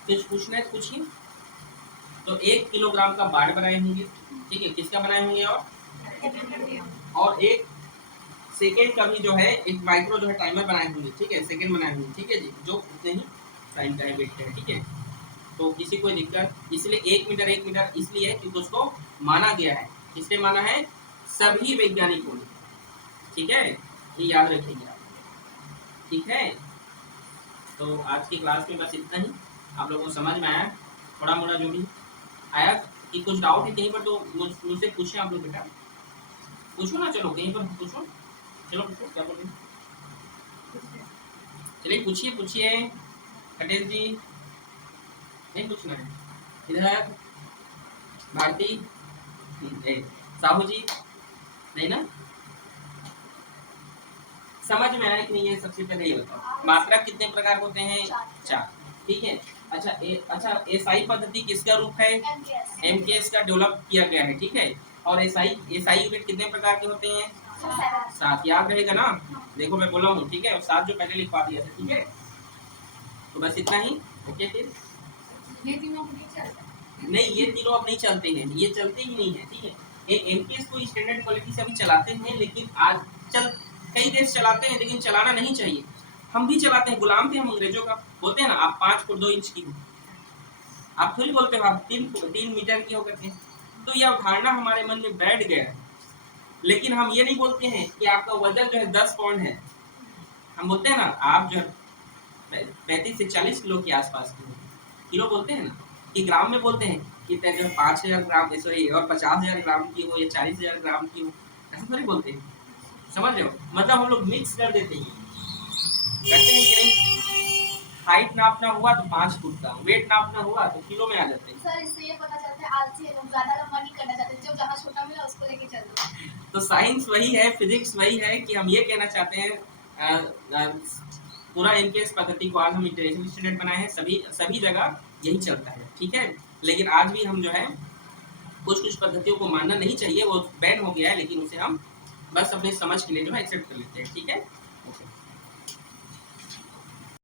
कुछ पूछना है पूछिए। तो 1 किलोग्राम का बाड़ बनाए होंगे, ठीक है, किसका बनाए होंगे, और 1 सेकेंड का भी जो है एक माइक्रो जो है टाइमर बनाए होंगे, ठीक है, सेकेंड बनाए होंगे, ठीक है जी, जो उतने ही टाइम का है वेट का है, ठीक है। तो किसी कोई दिक्कत, इसलिए 1 मीटर 1 मीटर इसलिए क्योंकि उसको माना गया है, किसने माना है, सभी वैज्ञानिकों ने, ठीक है, ये याद रखिएगा, ठीक है। तो आज की क्लास में बस इतना ही, आप लोगों को समझ में आया थोड़ा मोड़ा जो भी आया, कि कुछ डाउट है कहीं पर तो मुझसे पूछें आप लोग, बेटा पूछो ना, चलो कहीं पर पूछो, चलो पूछो क्या बोल रहे हैं, चलिए पूछिए पूछिए, पटेल जी नहीं पूछना है, इधर भारती, साहू जी नहीं ना, समझ में आया कि नहीं, ये सबसे पहले ये बताओ मात्रा कितने प्रकार होते हैं, 4, ठीक है। अच्छा एसआई पद्धति किसका रूप है, एमकेएस का डेवलप किया गया है, ठीक है। और एसआई यूनिट कितने प्रकार के होते हैं, 7, याद रहेगा ना, देखो मैं बोला हूँ, ठीक है, और 7 जो पहले लिखवा दिया था, ठीक है। तो बस इतना ही, ओके फिर ये तीनों नहीं चलता, नहीं ये तीनों अब नहीं चलते हैं, ये चलते ही नहीं है, ठीक है। एमकेएस को स्टैंडर्ड क्वालिटी से अभी चलाते हैं, लेकिन आज चल कई देश चलाते हैं, लेकिन चलाना नहीं चाहिए, हम भी चलाते हैं, गुलाम थे हम अंग्रेजों का, बोलते हैं ना आप 5 फुट 2 इंच की हो, आप थोड़ी बोलते हो आप 3 मीटर की हो करके, तो यह अवधारणा हमारे मन में बैठ गया है। लेकिन हम ये नहीं बोलते हैं कि आपका वजन जो है 10 पाउंड है, हम बोलते हैं ना आप जो 35 से 40 किलो के आसपास की हो, किलो बोलते हैं ना, कि ग्राम में बोलते हैं कि जो 5,000 ग्राम सॉरी और 50,000 ग्राम की हो या 40,000 ग्राम की हो, ऐसा थोड़ी बोलते हैं। समझ रहे हो, मतलब हम लोग मिक्स कर देते हैं, कहते हैं कि नहीं हाइट नापना हुआ तो 5 फुट का, वेट नापना हुआ तो किलो में आ जाते हैं। सर इससे ये पता चलता है आलसी है लोग, ज्यादा लंबा नहीं करना चाहते, जो जहाँ छोटा मिला उसको लेके चल दो। तो साइंस वही है, फिजिक्स वही है कि हम ये कहना चाहते हैं पूरा इनके इस पद्धति को आज हम इंटरनेशनल स्टैंडर्ड बनाए हैं, सभी जगह यही चलता है, ठीक है। लेकिन आज भी हम जो है कुछ पद्धतियों को मानना नहीं चाहिए, वो बैन हो गया है, लेकिन उसे हम बस अपने समझ के लिए जो है एक्सेप्ट कर लेते हैं, ठीक है।